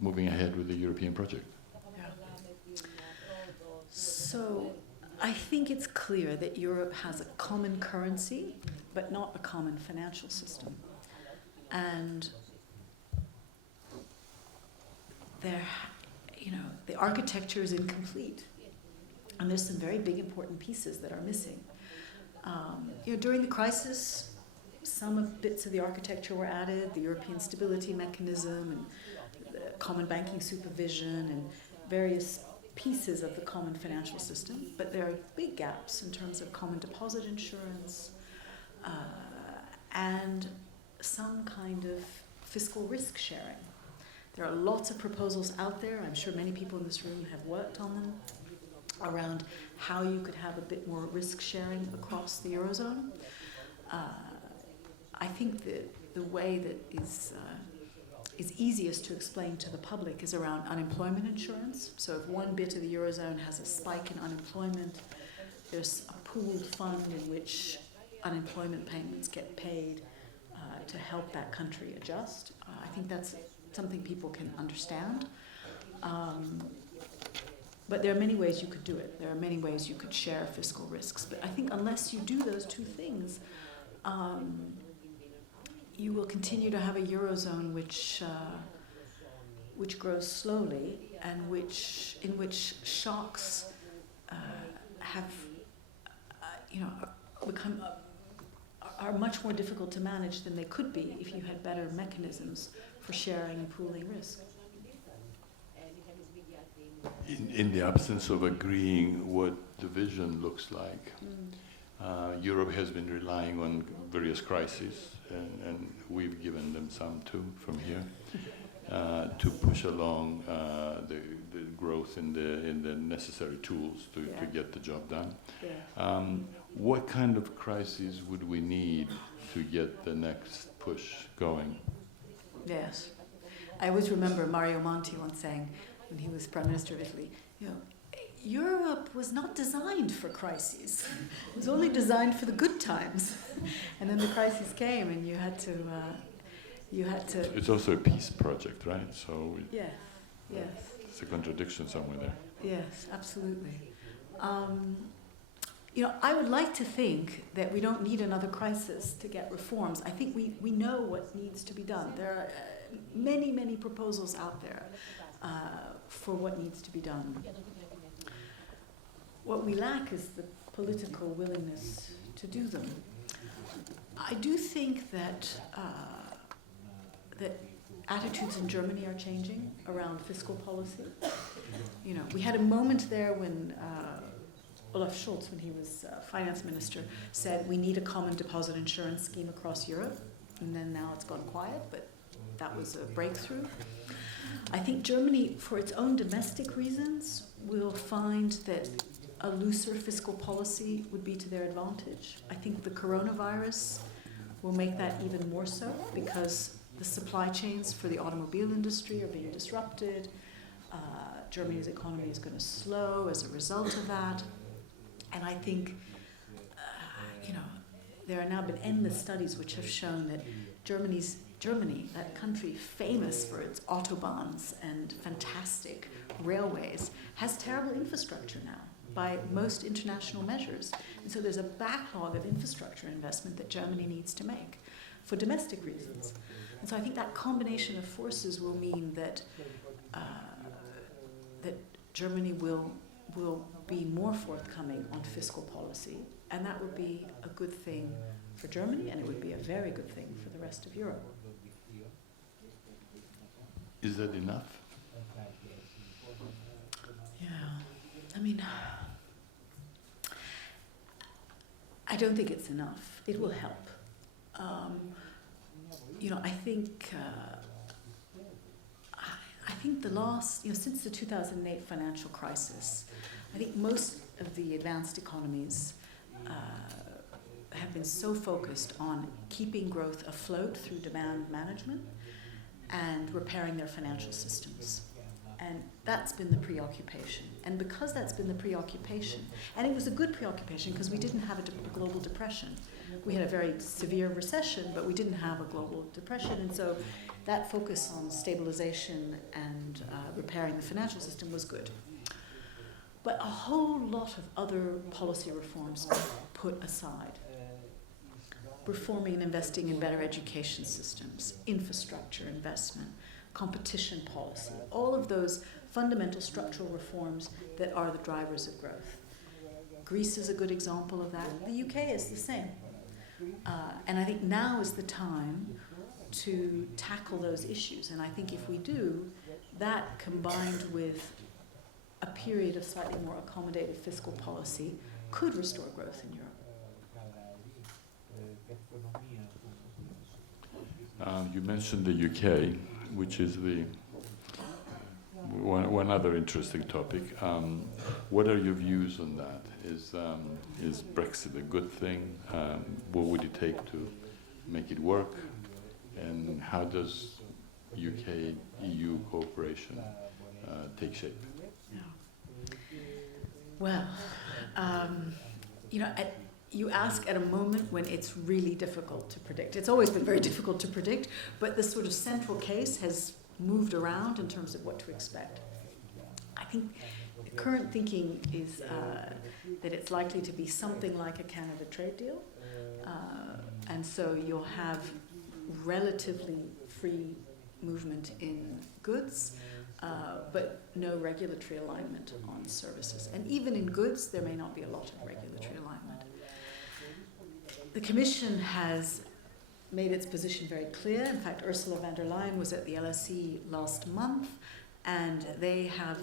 moving ahead with the European project? Yeah. So I think it's clear that Europe has a common currency, but not a common financial system. And the architecture is incomplete. And there's some very big important pieces that are missing. During the crisis, some bits of the architecture were added, the European Stability Mechanism and the common banking supervision and various pieces of the common financial system, but there are big gaps in terms of common deposit insurance and some kind of fiscal risk sharing. There are lots of proposals out there. I'm sure many people in this room have worked on them around how you could have a bit more risk sharing across the Eurozone. I think that the way that is easiest to explain to the public is around unemployment insurance. So if one bit of the Eurozone has a spike in unemployment, there's a pooled fund in which unemployment payments get paid to help that country adjust. I think that's something people can understand. But there are many ways you could do it. There are many ways you could share fiscal risks. But I think unless you do those two things, you will continue to have a Eurozone which grows slowly and in which shocks are much more difficult to manage than they could be if you had better mechanisms for sharing and pooling risk. In the absence of agreeing what the vision looks like, Europe has been relying on various crises, and we've given them some too from here, to push along the growth in the necessary tools to get the job done. Yeah. What kind of crises would we need to get the next push going? Yes. I always remember Mario Monti once saying, when he was Prime Minister of Italy, Europe was not designed for crises. It was only designed for the good times. And then the crisis came, and you had to. It's also a peace project, right? So. Yeah. Yes. It's a contradiction somewhere there. Yes, absolutely. I would like to think that we don't need another crisis to get reforms. I think we know what needs to be done. There are many, many proposals out there for what needs to be done. What we lack is the political willingness to do them. I do think that that attitudes in Germany are changing around fiscal policy. We had a moment there when Olaf Scholz, when he was finance minister, said we need a common deposit insurance scheme across Europe, and then now it's gone quiet, but that was a breakthrough. I think Germany, for its own domestic reasons, will find that a looser fiscal policy would be to their advantage. I think the coronavirus will make that even more so because the supply chains for the automobile industry are being disrupted. Germany's economy is going to slow as a result of that. And I think, there have now been endless studies which have shown that Germany, that country famous for its autobahns and fantastic railways, has terrible infrastructure now by most international measures. And so there's a backlog of infrastructure investment that Germany needs to make for domestic reasons. And so I think that combination of forces will mean that that Germany will be more forthcoming on fiscal policy, and that would be a good thing for Germany, and it would be a very good thing for the rest of Europe. Is that enough? Yeah, I don't think it's enough. It will help. I think the last, since the 2008 financial crisis, I think most of the advanced economies have been so focused on keeping growth afloat through demand management and repairing their financial systems. And that's been the preoccupation. And because that's been the preoccupation, and it was a good preoccupation because we didn't have a global depression. We had a very severe recession, but we didn't have a global depression. And so that focus on stabilization and repairing the financial system was good. But a whole lot of other policy reforms put aside. Reforming and investing in better education systems, infrastructure investment, competition policy, all of those fundamental structural reforms that are the drivers of growth. Greece is a good example of that. The UK is the same. And I think now is the time to tackle those issues. And I think if we do, that combined with a period of slightly more accommodative fiscal policy could restore growth in Europe. You mentioned the UK, which is the one other interesting topic. What are your views on that? Is Brexit a good thing? What would it take to make it work? And how does UK-EU cooperation take shape? Well, you ask at a moment when it's really difficult to predict. It's always been very difficult to predict, but the sort of central case has moved around in terms of what to expect. I think the current thinking is that it's likely to be something like a Canada trade deal, and so you'll have relatively free movement in goods, but no regulatory alignment on services. And even in goods, there may not be a lot of regulatory alignment. The Commission has made its position very clear. In fact, Ursula von der Leyen was at the LSE last month, and they have,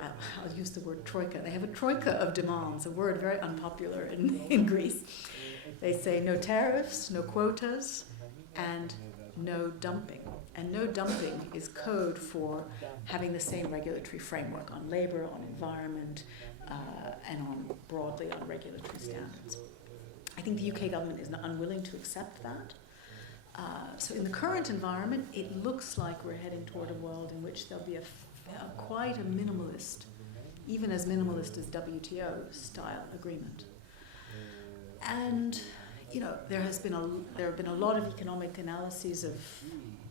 I'll use the word troika, they have a troika of demands, a word very unpopular in Greece. They say no tariffs, no quotas, and no dumping. And no dumping is code for having the same regulatory framework on labor, on environment, and broadly on regulatory standards. I think the UK government is unwilling to accept that. So in the current environment, it looks like we're heading toward a world in which there'll be quite a minimalist, even as minimalist as WTO style agreement. And there have been a lot of economic analyses of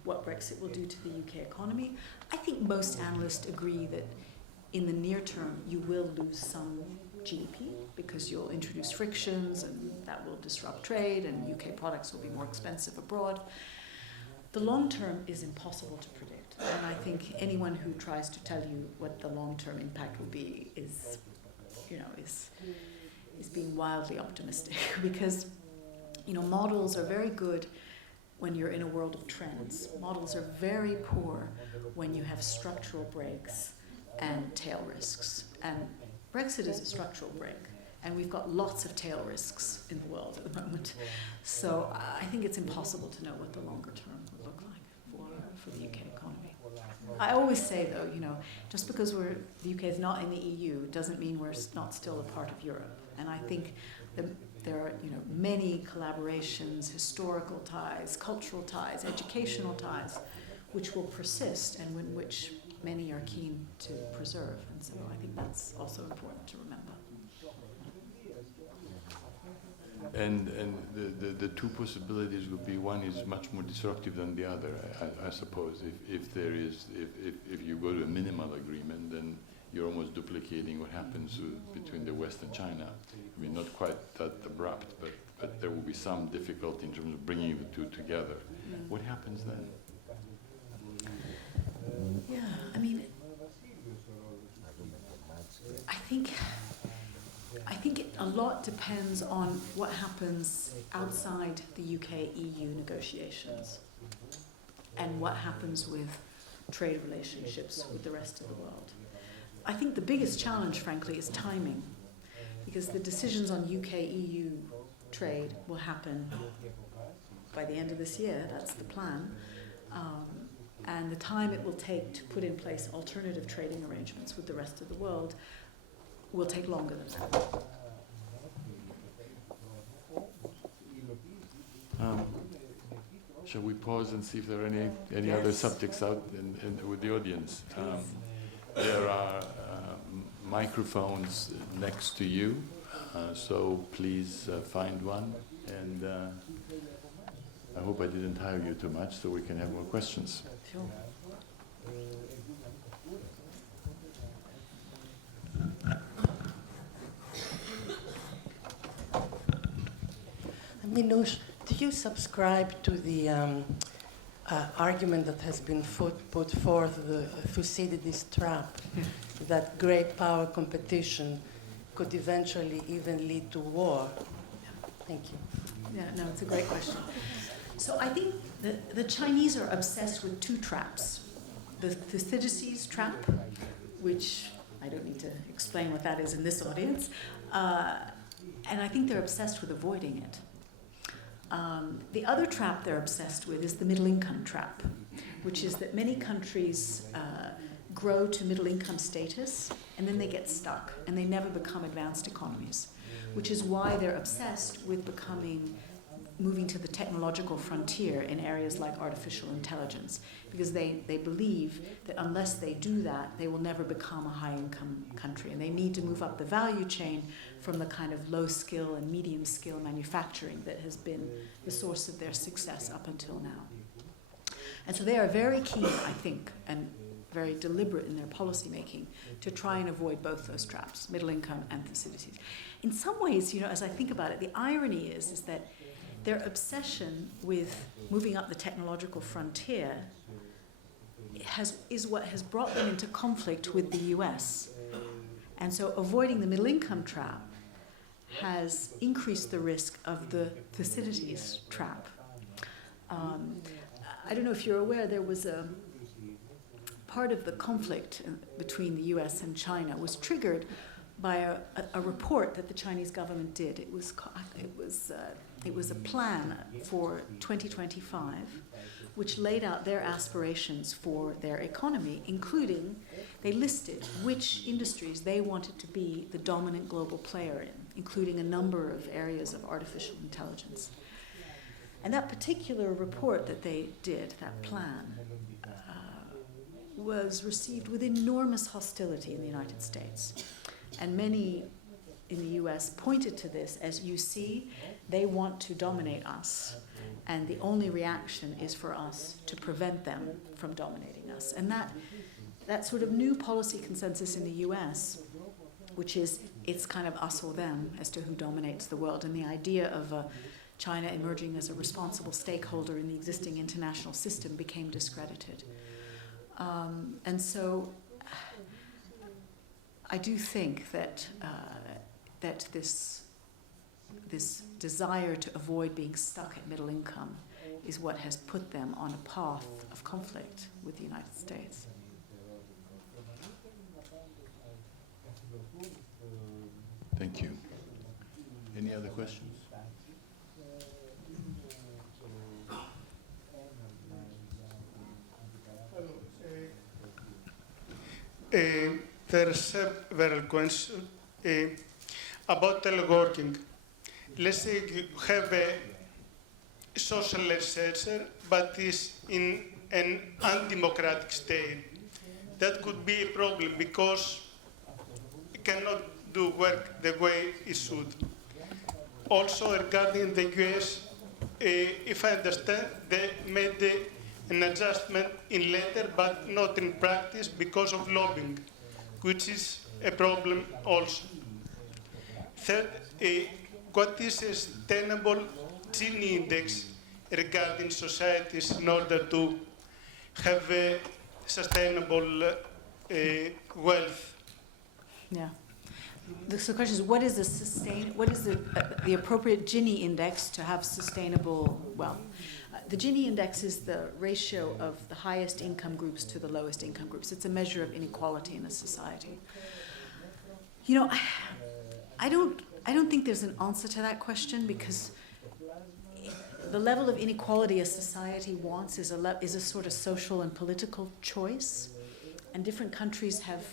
what Brexit will do to the UK economy. I think most analysts agree that in the near term you will lose some GDP because you'll introduce frictions and that will disrupt trade and UK products will be more expensive abroad. The long term is impossible to predict, and I think anyone who tries to tell you what the long-term impact will be is being wildly optimistic because models are very good when you're in a world of trends. Models are very poor when you have structural breaks and tail risks. And Brexit is a structural break, and we've got lots of tail risks in the world at the moment. So I think it's impossible to know what the longer term would look like for the UK economy. I always say, though, just because the UK is not in the EU doesn't mean we're not still a part of Europe. And I think there are many collaborations, historical ties, cultural ties, educational ties, which will persist and which many are keen to preserve. And so I think that's also important to remember. And the two possibilities would be, one is much more disruptive than the other, I suppose. If you go to a minimal agreement, then you're almost duplicating what happens between the West and China. I mean, not quite that abrupt, but there will be some difficulty in terms of bringing the two together. What happens then? Yeah, I mean, I think a lot depends on what happens outside the UK-EU negotiations and what happens with trade relationships with the rest of the world. I think the biggest challenge, frankly, is timing, because the decisions on UK-EU trade will happen by the end of this year. That's the plan. And the time it will take to put in place alternative trading arrangements with the rest of the world will take longer than that. Shall we pause and see if there are any other subjects out with the audience? There are microphones next to you, so please find one. And I hope I didn't tire you too much, so we can have more questions. Sure. Minouche, do you subscribe to the argument that has been put forth, the Thucydides trap, that great power competition could eventually even lead to war? Thank you. Yeah, no, it's a great question. So I think the Chinese are obsessed with two traps. The Thucydides trap, which I don't need to explain what that is in this audience, and I think they're obsessed with avoiding it. The other trap they're obsessed with is the middle income trap, which is that many countries grow to middle income status and then they get stuck and they never become advanced economies, which is why they're obsessed with moving to the technological frontier in areas like artificial intelligence, because they believe that unless they do that, they will never become a high-income country, and they need to move up the value chain from the kind of low-skill and medium-skill manufacturing that has been the source of their success up until now. And so they are very keen, I think, and very deliberate in their policy making to try and avoid both those traps, middle income and Thucydides. In some ways, as I think about it, the irony is that their obsession with moving up the technological frontier is what has brought them into conflict with the US. And so avoiding the middle income trap has increased the risk of the Thucydides trap. I don't know if you're aware, there was a part of the conflict between the US and China was triggered by a report that the Chinese government did. It was a plan for 2025, which laid out their aspirations for their economy, including, they listed which industries they wanted to be the dominant global player in, including a number of areas of artificial intelligence. And that particular report that they did, that plan, was received with enormous hostility in the United States. And many in the US pointed to this as, you see, they want to dominate us. And the only reaction is for us to prevent them from dominating us. And that sort of new policy consensus in the US, which is it's kind of us or them as to who dominates the world, and the idea of China emerging as a responsible stakeholder in the existing international system became discredited. And so I do think that this desire to avoid being stuck at middle income is what has put them on a path of conflict with the United States. Thank you. Any other questions? There are several questions about teleworking. Let's say you have a social researcher, but is in an undemocratic state. That could be a problem because it cannot do work the way it should. Also, regarding the US, if I understand, they made an adjustment in letter, but not in practice because of lobbying, which is a problem also. Third, what is a sustainable Gini index regarding societies in order to have a sustainable wealth? Yeah. So the question is, what is the appropriate Gini index to have sustainable wealth? The Gini index is the ratio of the highest income groups to the lowest income groups. It's a measure of inequality in a society. You know, I don't think there's an answer to that question, because the level of inequality a society wants is a sort of social and political choice, and different countries have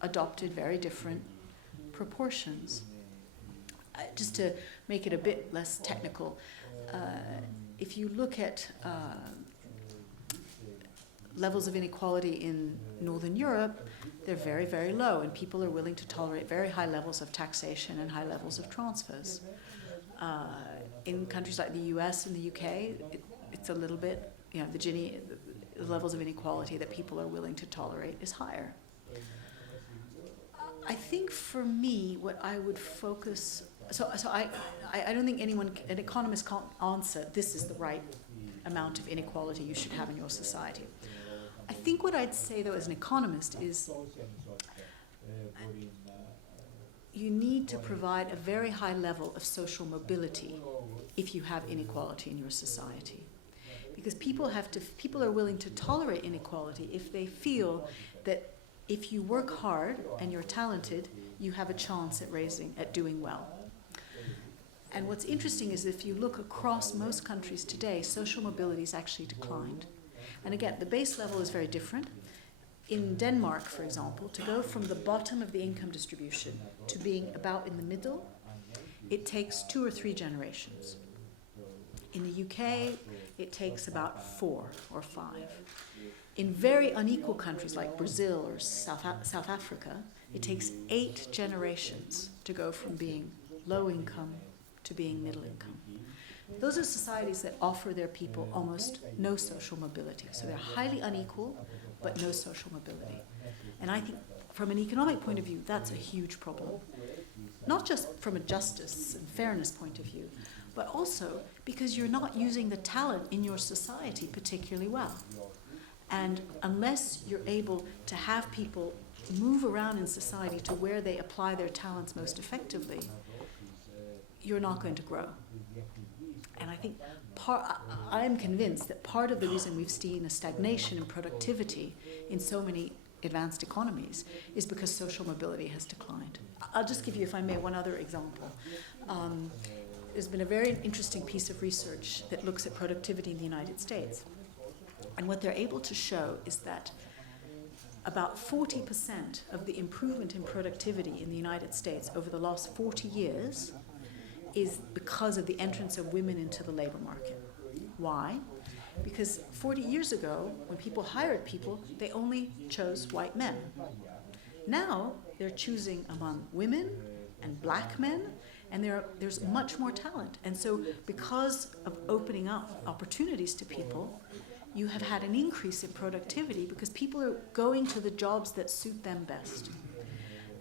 adopted very different proportions. Just to make it a bit less technical, if you look at levels of inequality in Northern Europe, they're very, very low, and people are willing to tolerate very high levels of taxation and high levels of transfers. In countries like the US and the UK, it's a little bit, the levels of inequality that people are willing to tolerate is higher. I think for me, what I would focus, I don't think an economist can't answer, this is the right amount of inequality you should have in your society. I think what I'd say, though, as an economist is you need to provide a very high level of social mobility if you have inequality in your society. Because people are willing to tolerate inequality if they feel that if you work hard and you're talented, you have a chance at doing well. And what's interesting is if you look across most countries today, social mobility has actually declined. And again, the base level is very different. In Denmark, for example, to go from the bottom of the income distribution to being about in the middle, it takes 2 or 3 generations. In the UK, it takes about 4 or 5. In very unequal countries like Brazil or South Africa, it takes 8 generations to go from being low income to being middle income. Those are societies that offer their people almost no social mobility. So they're highly unequal, but no social mobility. And I think from an economic point of view, that's a huge problem. Not just from a justice and fairness point of view, but also because you're not using the talent in your society particularly well. And unless you're able to have people move around in society to where they apply their talents most effectively, you're not going to grow. And I think I am convinced that part of the reason we've seen a stagnation in productivity in so many advanced economies is because social mobility has declined. I'll just give you, if I may, one other example. There's been a very interesting piece of research that looks at productivity in the United States. And what they're able to show is that about 40% of the improvement in productivity in the United States over the last 40 years is because of the entrance of women into the labor market. Why? Because 40 years ago, when people hired people, they only chose white men. Now, they're choosing among women and black men And there's much more talent. And so because of opening up opportunities to people, you have had an increase in productivity because people are going to the jobs that suit them best.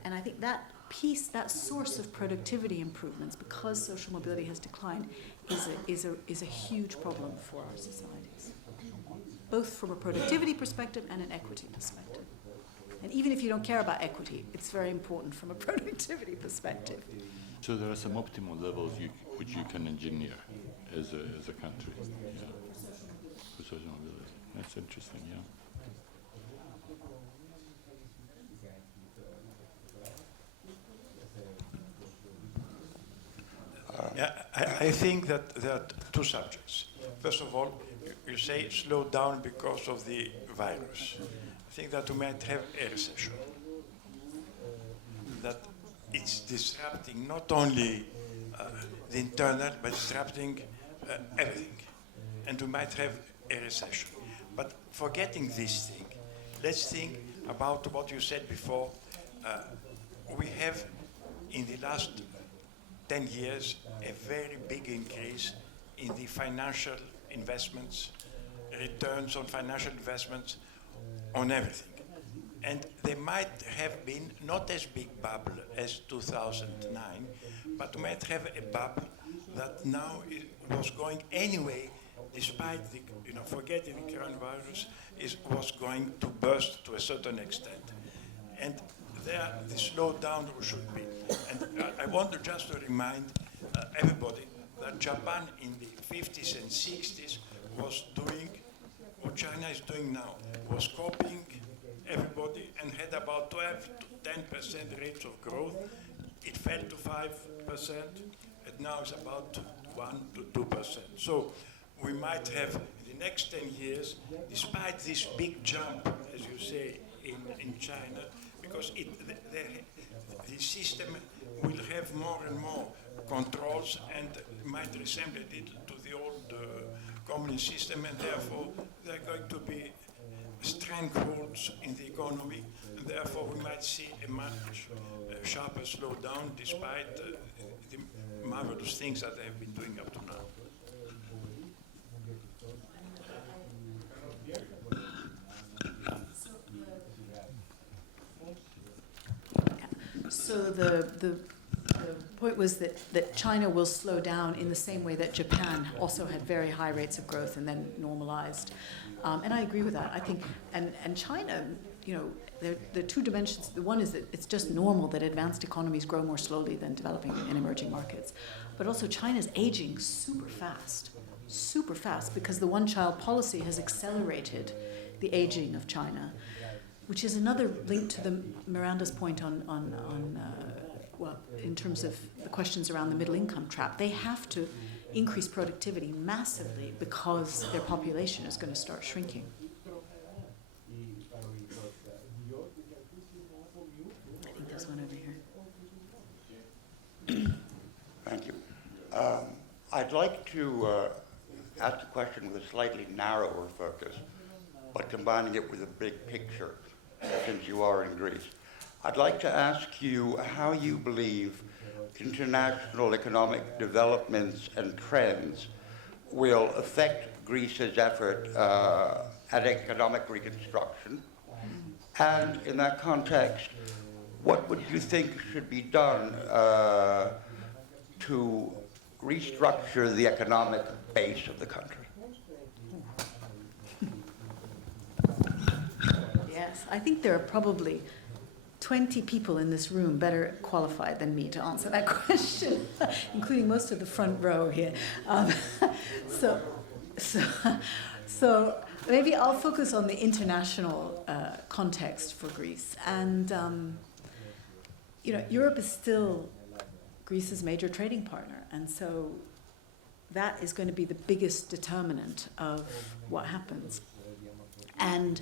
And I think that piece, that source of productivity improvements, because social mobility has declined, is a huge problem for our societies, both from a productivity perspective and an equity perspective. And even if you don't care about equity, it's very important from a productivity perspective. So there are some optimal levels which you can engineer as a country. Yeah. For social mobility. That's interesting, yeah. I think that there are two subjects. First of all, you say slow down because of the virus. I think that we might have a recession. That it's disrupting not only the internal, but disrupting everything. And we might have a recession. But forgetting this thing, let's think about what you said before. We have, in the last 10 years, a very big increase in the financial investments, returns on financial investments, on everything. And there might have been not as big bubble as 2009, but we might have a bubble that now was going anyway, despite the, forgetting the coronavirus, was going to burst to a certain extent. And there, the slowdown should be. And I want to just remind everybody that Japan in the 50s and 60s was doing what China is doing now, was copying everybody and had about 12 to 10% rates of growth. It fell to 5%, and now it's about 1 to 2%. So we might have, in the next 10 years, despite this big jump, as you say, in China, because the system will have more and more controls and might resemble it to the old communist system, and therefore there are going to be strangleholds in the economy, and therefore we might see a much sharper slowdown despite the marvelous things that they have been doing up to now. So the point was that China will slow down in the same way that Japan also had very high rates of growth and then normalized. And I agree with that. I think, and China, there are two dimensions. The one is that it's just normal that advanced economies grow more slowly than developing and emerging markets. But also China's aging super fast, because the one-child policy has accelerated the aging of China, which is another link to Miranda's point well, in terms of the questions around the middle income trap. They have to increase productivity massively because their population is going to start shrinking. I think there's one over here. Thank you. I'd like to ask a question with a slightly narrower focus, but combining it with a big picture, since you are in Greece. I'd like to ask you how you believe international economic developments and trends will affect Greece's effort at economic reconstruction. And in that context, what would you think should be done to restructure the economic base of the country? Yes, I think there are probably 20 people in this room better qualified than me to answer that question, including most of the front row here. So maybe I'll focus on the international context for Greece. And Europe is still Greece's major trading partner, and so that is going to be the biggest determinant of what happens. And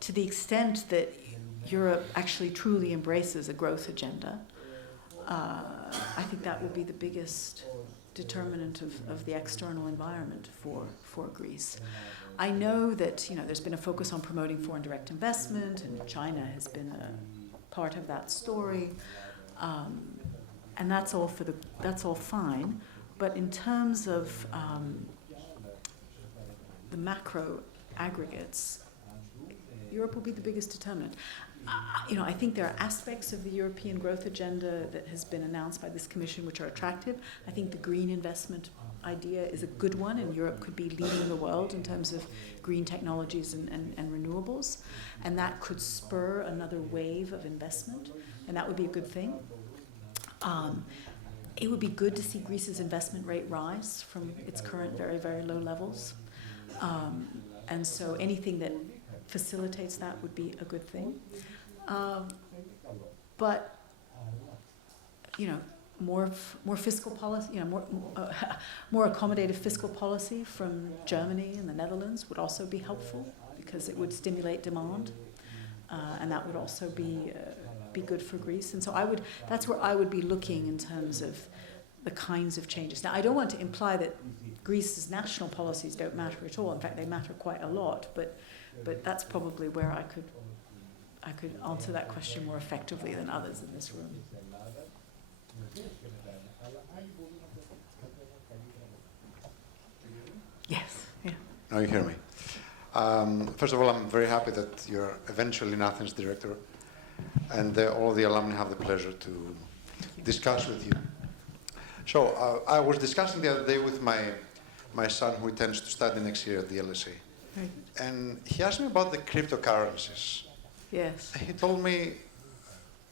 to the extent that Europe actually truly embraces a growth agenda, I think that will be the biggest determinant of the external environment for Greece. I know that there's been a focus on promoting foreign direct investment, and China has been a part of that story. and that's all fine. But in terms of the macro aggregates, Europe will be the biggest determinant. I think there are aspects of the European growth agenda that has been announced by this commission which are attractive. I think the green investment idea is a good one, and Europe could be leading the world in terms of green technologies and renewables, and that could spur another wave of investment, and that would be a good thing. It would be good to see Greece's investment rate rise from its current very, very low levels, and so anything that facilitates that would be a good thing. But more fiscal policy, more accommodative fiscal policy from Germany and the Netherlands would also be helpful, because it would stimulate demand, and that would also be good for Greece. And so that's where I would be looking in terms of the kinds of changes. Now, I don't want to imply that Greece's national policies don't matter at all. In fact, they matter quite a lot. But that's probably where I could answer that question more effectively than others in this room. Yes. Yeah. Now you hear me. First of all, I'm very happy that you're eventually in Athens director, and all the alumni have the pleasure to discuss with you. So I was discussing the other day with my son, who intends to study next year at the LSE. Very good. And he asked me about the cryptocurrencies. Yes. He told me,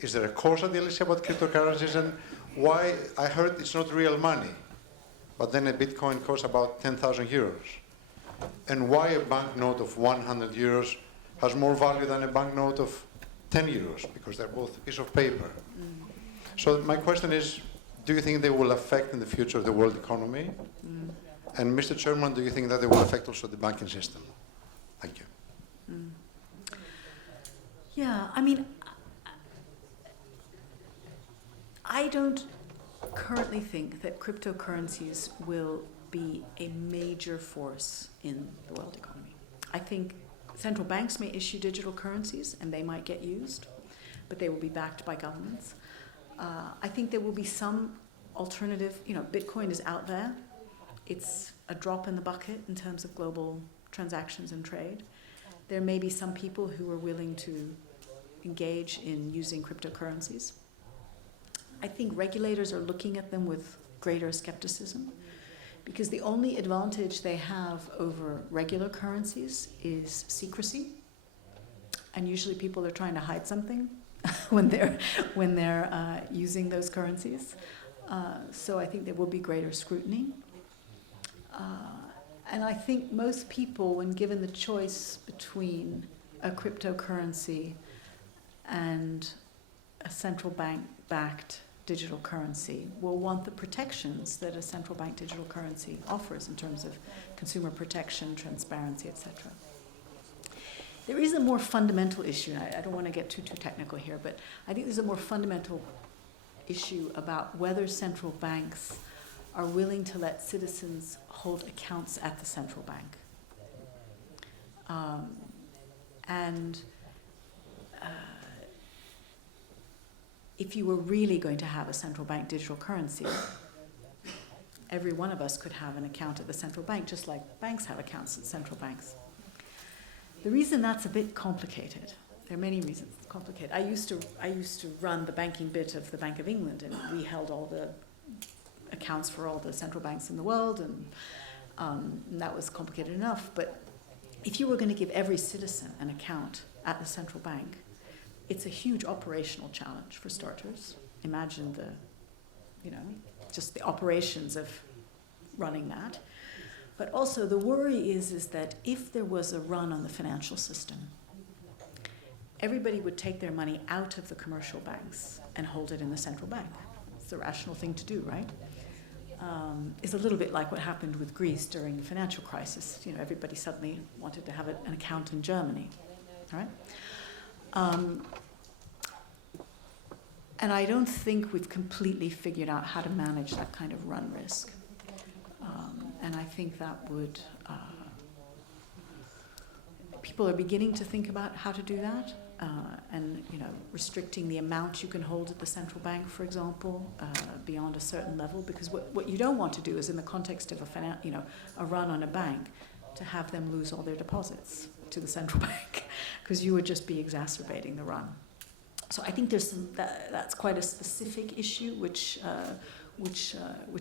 is there a course at the LSE about cryptocurrencies, and why? I heard it's not real money, but then a Bitcoin costs about 10,000 euros. And why a banknote of 100 euros has more value than a banknote of 10 euros, because they're both a piece of paper. Mm. So my question is, do you think they will affect in the future the world economy? Mm. And Mr. Chairman, do you think that they will affect also the banking system? Thank you. Mm. Yeah, I mean, I don't currently think that cryptocurrencies will be a major force in the world economy. I think central banks may issue digital currencies, and they might get used, but they will be backed by governments. I think there will be some alternative, Bitcoin is out there. It's a drop in the bucket in terms of global transactions and trade. There may be some people who are willing to engage in using cryptocurrencies. I think regulators are looking at them with greater skepticism, because the only advantage they have over regular currencies is secrecy. And usually people are trying to hide something when they're using those currencies. So I think there will be greater scrutiny. And I think most people, when given the choice between a cryptocurrency and a central bank-backed digital currency, will want the protections that a central bank digital currency offers in terms of consumer protection, transparency, etc. There is a more fundamental issue, and I don't want to get too technical here, but I think there's a more fundamental issue about whether central banks are willing to let citizens hold accounts at the central bank. If you were really going to have a central bank digital currency, every one of us could have an account at the central bank, just like banks have accounts at central banks. The reason that's a bit complicated, there are many reasons it's complicated. I used to run the banking bit of the Bank of England, and we held all the accounts for all the central banks in the world, and that was complicated enough. But if you were going to give every citizen an account at the central bank, it's a huge operational challenge for starters. Imagine just the operations of running that. But also the worry is that if there was a run on the financial system, everybody would take their money out of the commercial banks and hold it in the central bank. It's the rational thing to do, right? It's a little bit like what happened with Greece during the financial crisis. Everybody suddenly wanted to have an account in Germany, right? And I don't think we've completely figured out how to manage that kind of run risk. And I think that would, people are beginning to think about how to do that. and restricting the amount you can hold at the central bank, for example, beyond a certain level. Because what you don't want to do is, in the context of a run on a bank, to have them lose all their deposits to the central bank, because you would just be exacerbating the run. So I think that's quite a specific issue, which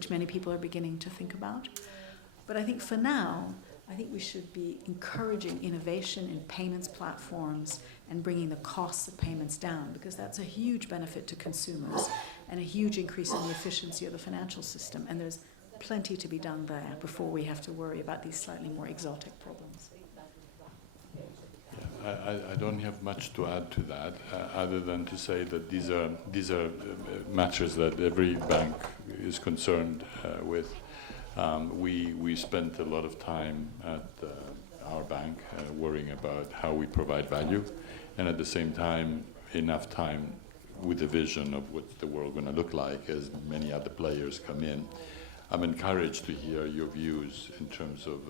many people are beginning to think about. But I think for now, I think we should be encouraging innovation in payments platforms and bringing the costs of payments down, because that's a huge benefit to consumers and a huge increase in the efficiency of the financial system. And there's plenty to be done there before we have to worry about these slightly more exotic problems. I don't have much to add to that, other than to say that these are matters that every bank is concerned with. We spent a lot of time at our bank worrying about how we provide value, and at the same time, enough time with a vision of what the world going to look like as many other players come in. I'm encouraged to hear your views in terms of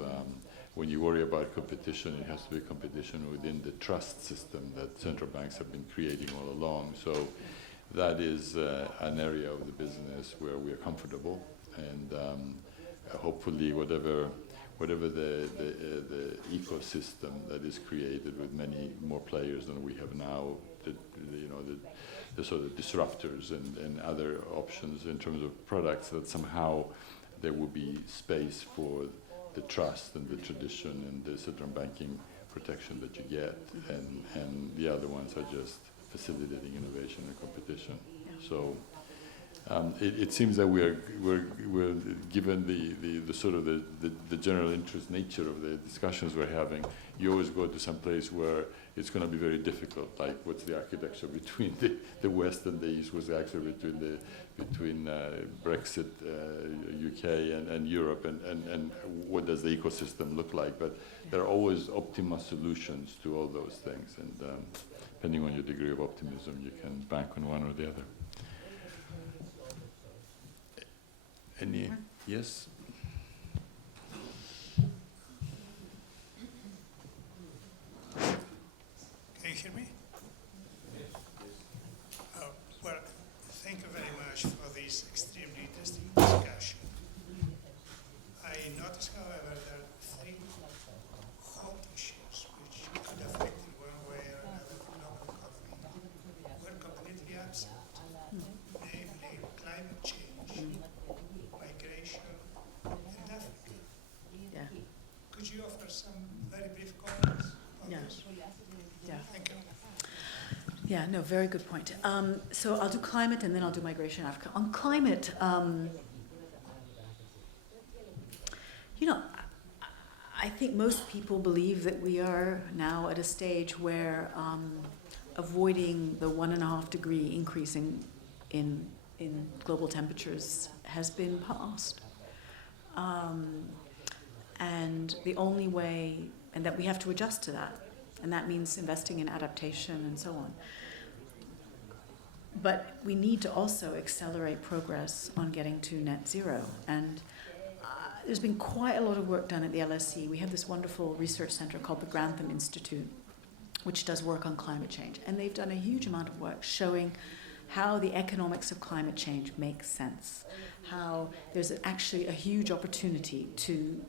when you worry about competition, it has to be competition within the trust system that central banks have been creating all along. So that is an area of the business where we are comfortable, and hopefully whatever the ecosystem that is created with many more players than we have now, the sort of disruptors and other options in terms of products, that somehow there will be space for the trust and the tradition and the central banking protection that you get, and the other ones are just facilitating innovation and competition. So it seems that we're given the sort of the general interest nature of the discussions we're having. You always go to some place where it's going to be very difficult, like what's the architecture between the West and the East, what's the architecture between Brexit, UK and Europe, and what does the ecosystem look like. But there are always optimal solutions to all those things, and depending on your degree of optimism, you can bank on one or the other. Any? Yes? Can you hear me? Well, thank you very much for this extremely interesting discussion. I noticed, however, there are three hot issues which could affect in one way or another the global economy. Were completely absent, namely climate change, migration, and Africa. Yeah. Could you offer some very brief comments on this? Yeah. Thank you. Yeah, no, very good point. So I'll do climate and then I'll do migration in Africa. On climate, I think most people believe that we are now at a stage where avoiding the 1.5 degree increase in global temperatures has been passed. And the only way, and that we have to adjust to that, and that means investing in adaptation and so on. But we need to also accelerate progress on getting to net zero. And there's been quite a lot of work done at the LSE. We have this wonderful research center called the Grantham Institute, which does work on climate change. And they've done a huge amount of work showing how the economics of climate change makes sense, how there's actually a huge opportunity to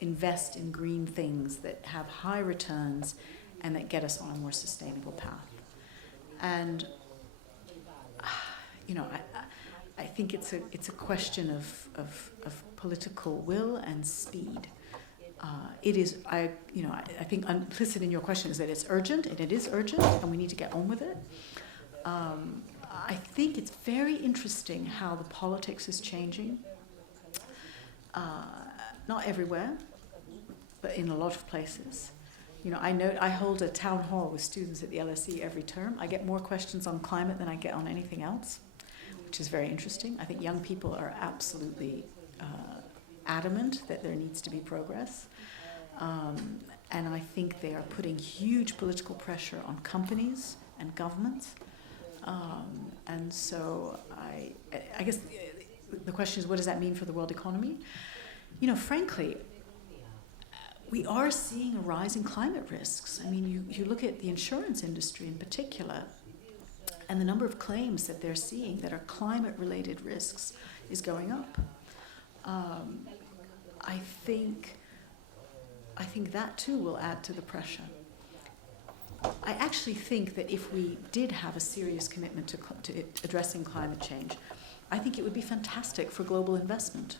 invest in green things that have high returns and that get us on a more sustainable path. And I think it's a question of political will and speed. It is, I think implicit in your question is that it's urgent, and it is urgent, and we need to get on with it. I think it's very interesting how the politics is changing. Not everywhere, but in a lot of places. I hold a town hall with students at the LSE every term. I get more questions on climate than I get on anything else, which is very interesting. I think young people are absolutely adamant that there needs to be progress. And I think they are putting huge political pressure on companies and governments. And so I guess the question is, what does that mean for the world economy? Frankly, we are seeing a rise in climate risks. I mean, you look at the insurance industry in particular, and the number of claims that they're seeing that are climate-related risks is going up. I think that too will add to the pressure. I actually think that if we did have a serious commitment to addressing climate change, I think it would be fantastic for global investment.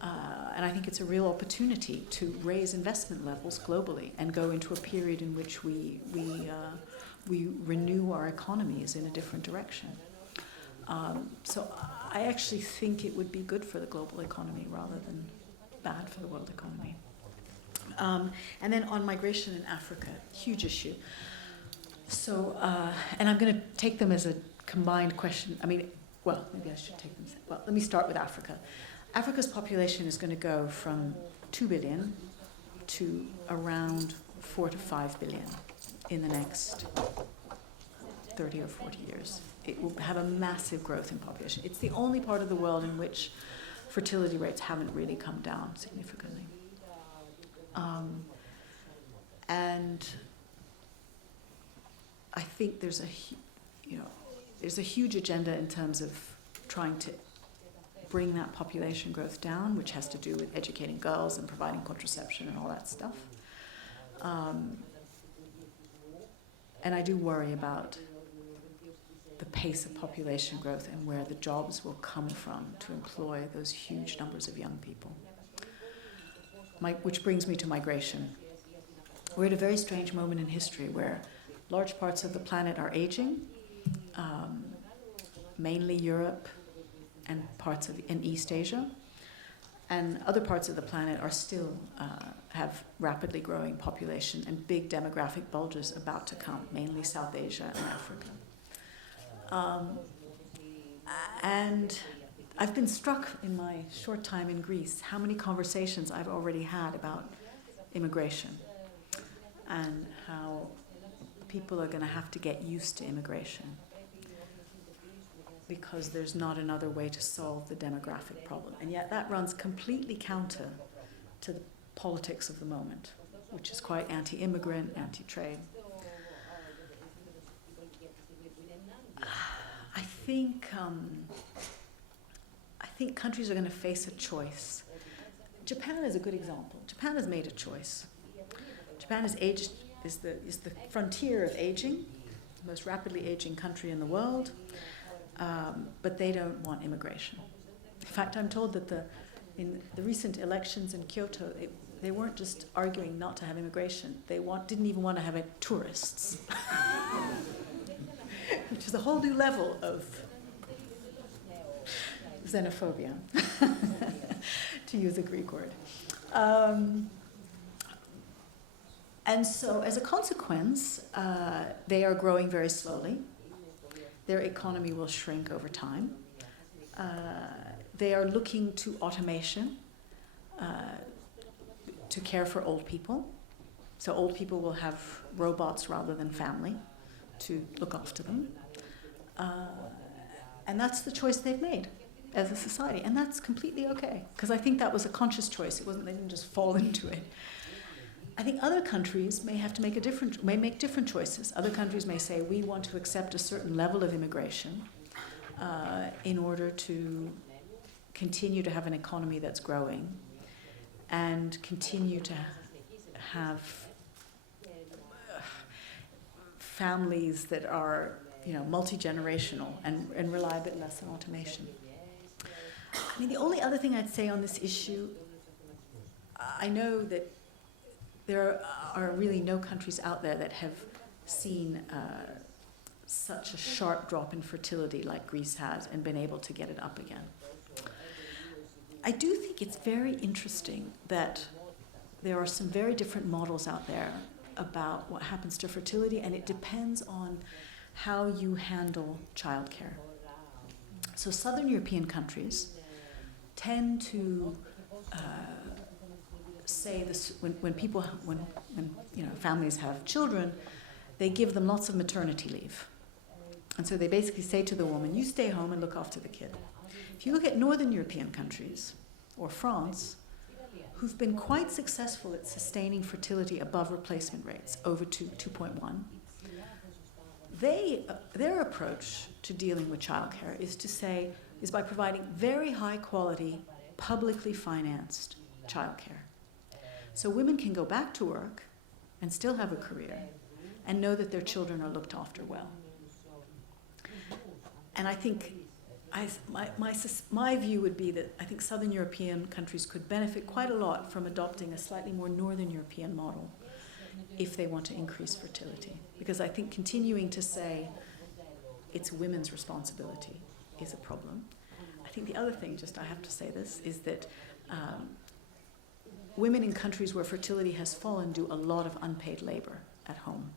And I think it's a real opportunity to raise investment levels globally and go into a period in which we renew our economies in a different direction. So I actually think it would be good for the global economy rather than bad for the world economy. And then on migration in Africa, huge issue. So, and I'm going to take them as a combined question. I mean, well, maybe I should take them. Well, let me start with Africa. Africa's population is going to go from 2 billion to around 4 to 5 billion in the next 30 or 40 years. It will have a massive growth in population. It's the only part of the world in which fertility rates haven't really come down significantly. And I think there's a huge agenda in terms of trying to bring that population growth down, which has to do with educating girls and providing contraception and all that stuff. And I do worry about the pace of population growth and where the jobs will come from to employ those huge numbers of young people. Which brings me to migration. We're at a very strange moment in history where large parts of the planet are aging, mainly Europe and parts in East Asia, and other parts of the planet are still have rapidly growing population and big demographic bulges about to come, mainly South Asia and Africa. And I've been struck in my short time in Greece how many conversations I've already had about immigration and how people are going to have to get used to immigration because there's not another way to solve the demographic problem. And yet that runs completely counter to the politics of the moment, which is quite anti-immigrant, anti-trade. I think countries are going to face a choice. Japan is a good example. Japan has made a choice. Japan is the frontier of aging, the most rapidly aging country in the world, but they don't want immigration. In fact, I'm told that in the recent elections in Kyoto, they weren't just arguing not to have immigration, they didn't even want to have tourists, which is a whole new level of xenophobia, to use a Greek word. And so as a consequence, they are growing very slowly. Their economy will shrink over time. They are looking to automation to care for old people. So old people will have robots rather than family to look after them. And that's the choice they've made as a society. And that's completely okay, because I think that was a conscious choice. They didn't just fall into it. I think other countries may have to make different choices. Other countries may say, we want to accept a certain level of immigration in order to continue to have an economy that's growing and continue to have families that are, multi-generational and rely a bit less on automation. I mean, the only other thing I'd say on this issue, I know that there are really no countries out there that have seen such a sharp drop in fertility like Greece has and been able to get it up again. I do think it's very interesting that there are some very different models out there about what happens to fertility, and it depends on how you handle childcare. So Southern European countries tend to say this when families have children, they give them lots of maternity leave. And so they basically say to the woman, you stay home and look after the kid. If you look at Northern European countries, or France, who've been quite successful at sustaining fertility above replacement rates, over 2.1. Their approach to dealing with childcare is by providing very high quality, publicly financed childcare. So women can go back to work and still have a career and know that their children are looked after well. And I think my view would be that I think Southern European countries could benefit quite a lot from adopting a slightly more Northern European model if they want to increase fertility. Because I think continuing to say it's women's responsibility is a problem. I think the other thing, just I have to say this, is that women in countries where fertility has fallen do a lot of unpaid labor at home.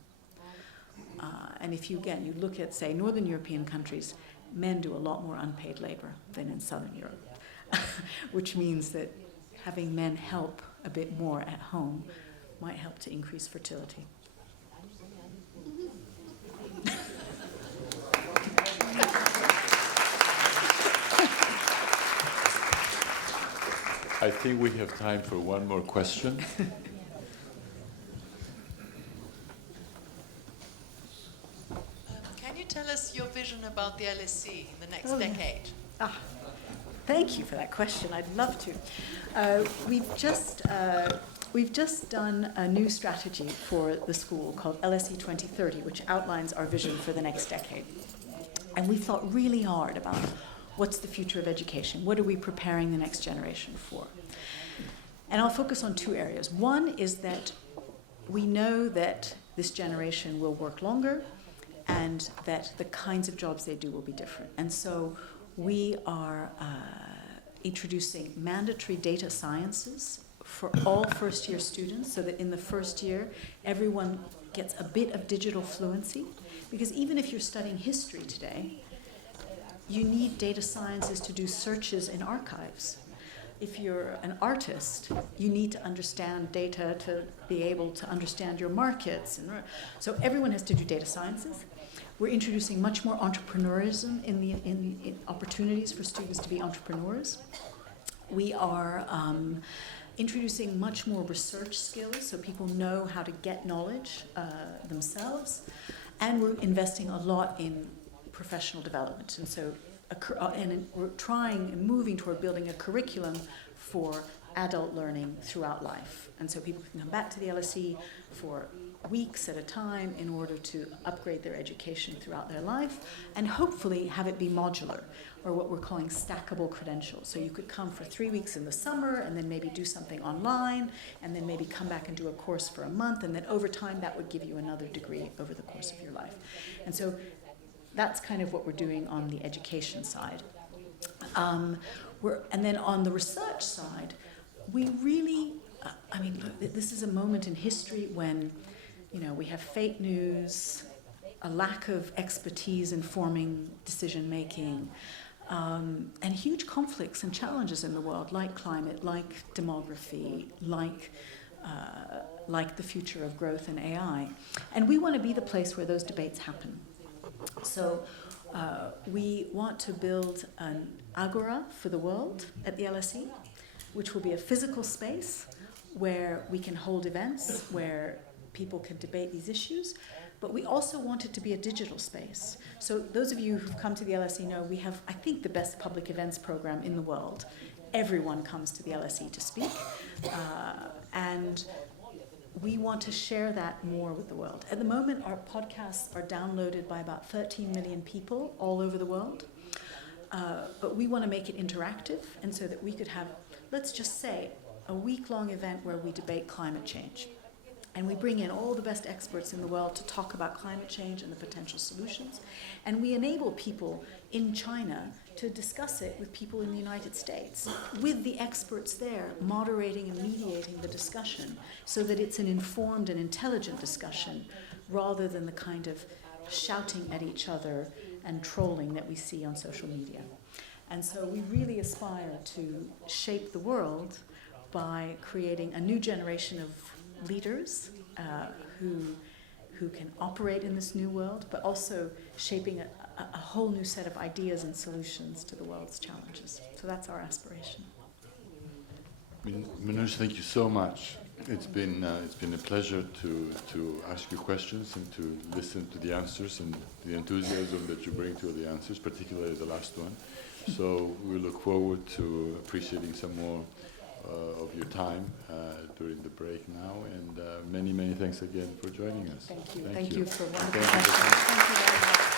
And if you look at, say, Northern European countries, men do a lot more unpaid labor than in Southern Europe, which means that having men help a bit more at home might help to increase fertility. I think we have time for one more question. Can you tell us your vision about the LSE in the next decade? Thank you for that question. I'd love to. We've just done a new strategy for the school called LSE 2030, which outlines our vision for the next decade. And we thought really hard about what's the future of education? What are we preparing the next generation for? And I'll focus on two areas. One is that we know that this generation will work longer and that the kinds of jobs they do will be different. And so we are introducing mandatory data sciences for all first-year students so that in the first year, everyone gets a bit of digital fluency. Because even if you're studying history today, you need data sciences to do searches in archives. If you're an artist, you need to understand data to be able to understand your markets. So everyone has to do data sciences. We're introducing much more entrepreneurism in opportunities for students to be entrepreneurs. We are introducing much more research skills so people know how to get knowledge themselves. And we're investing a lot in professional development. And so we're trying and moving toward building a curriculum for adult learning throughout life. And so people can come back to the LSE for weeks at a time in order to upgrade their education throughout their life and hopefully have it be modular, or what we're calling stackable credentials. So you could come for 3 weeks in the summer and then maybe do something online and then maybe come back and do a course for a month, and then over time that would give you another degree over the course of your life. And so that's kind of what we're doing on the education side. And then on the research side, we really, this is a moment in history when, we have fake news, a lack of expertise informing decision-making, and huge conflicts and challenges in the world, like climate, like demography, like the future of growth and AI. And we want to be the place where those debates happen. So we want to build an agora for the world at the LSE, which will be a physical space where we can hold events, where people can debate these issues. But we also want it to be a digital space. So those of you who've come to the LSE know we have, I think, the best public events program in the world. Everyone comes to the LSE to speak. And we want to share that more with the world. At the moment, our podcasts are downloaded by about 13 million people all over the world. But we want to make it interactive, and so that we could have, let's just say, a week-long event where we debate climate change. And we bring in all the best experts in the world to talk about climate change and the potential solutions. And we enable people in China to discuss it with people in the United States, with the experts there moderating and mediating the discussion so that it's an informed and intelligent discussion rather than the kind of shouting at each other and trolling that we see on social media. And so we really aspire to shape the world by creating a new generation of leaders who can operate in this new world, but also shaping a whole new set of ideas and solutions to the world's challenges. So that's our aspiration. Minouche, thank you so much. It's been a pleasure to ask you questions and to listen to the answers and the enthusiasm that you bring to the answers, particularly the last one. So we look forward to appreciating some more of your time during the break now, and many thanks again for joining us. Thank you. Thank Thank you. you for wonderful Thank you. questions. Thank you very much.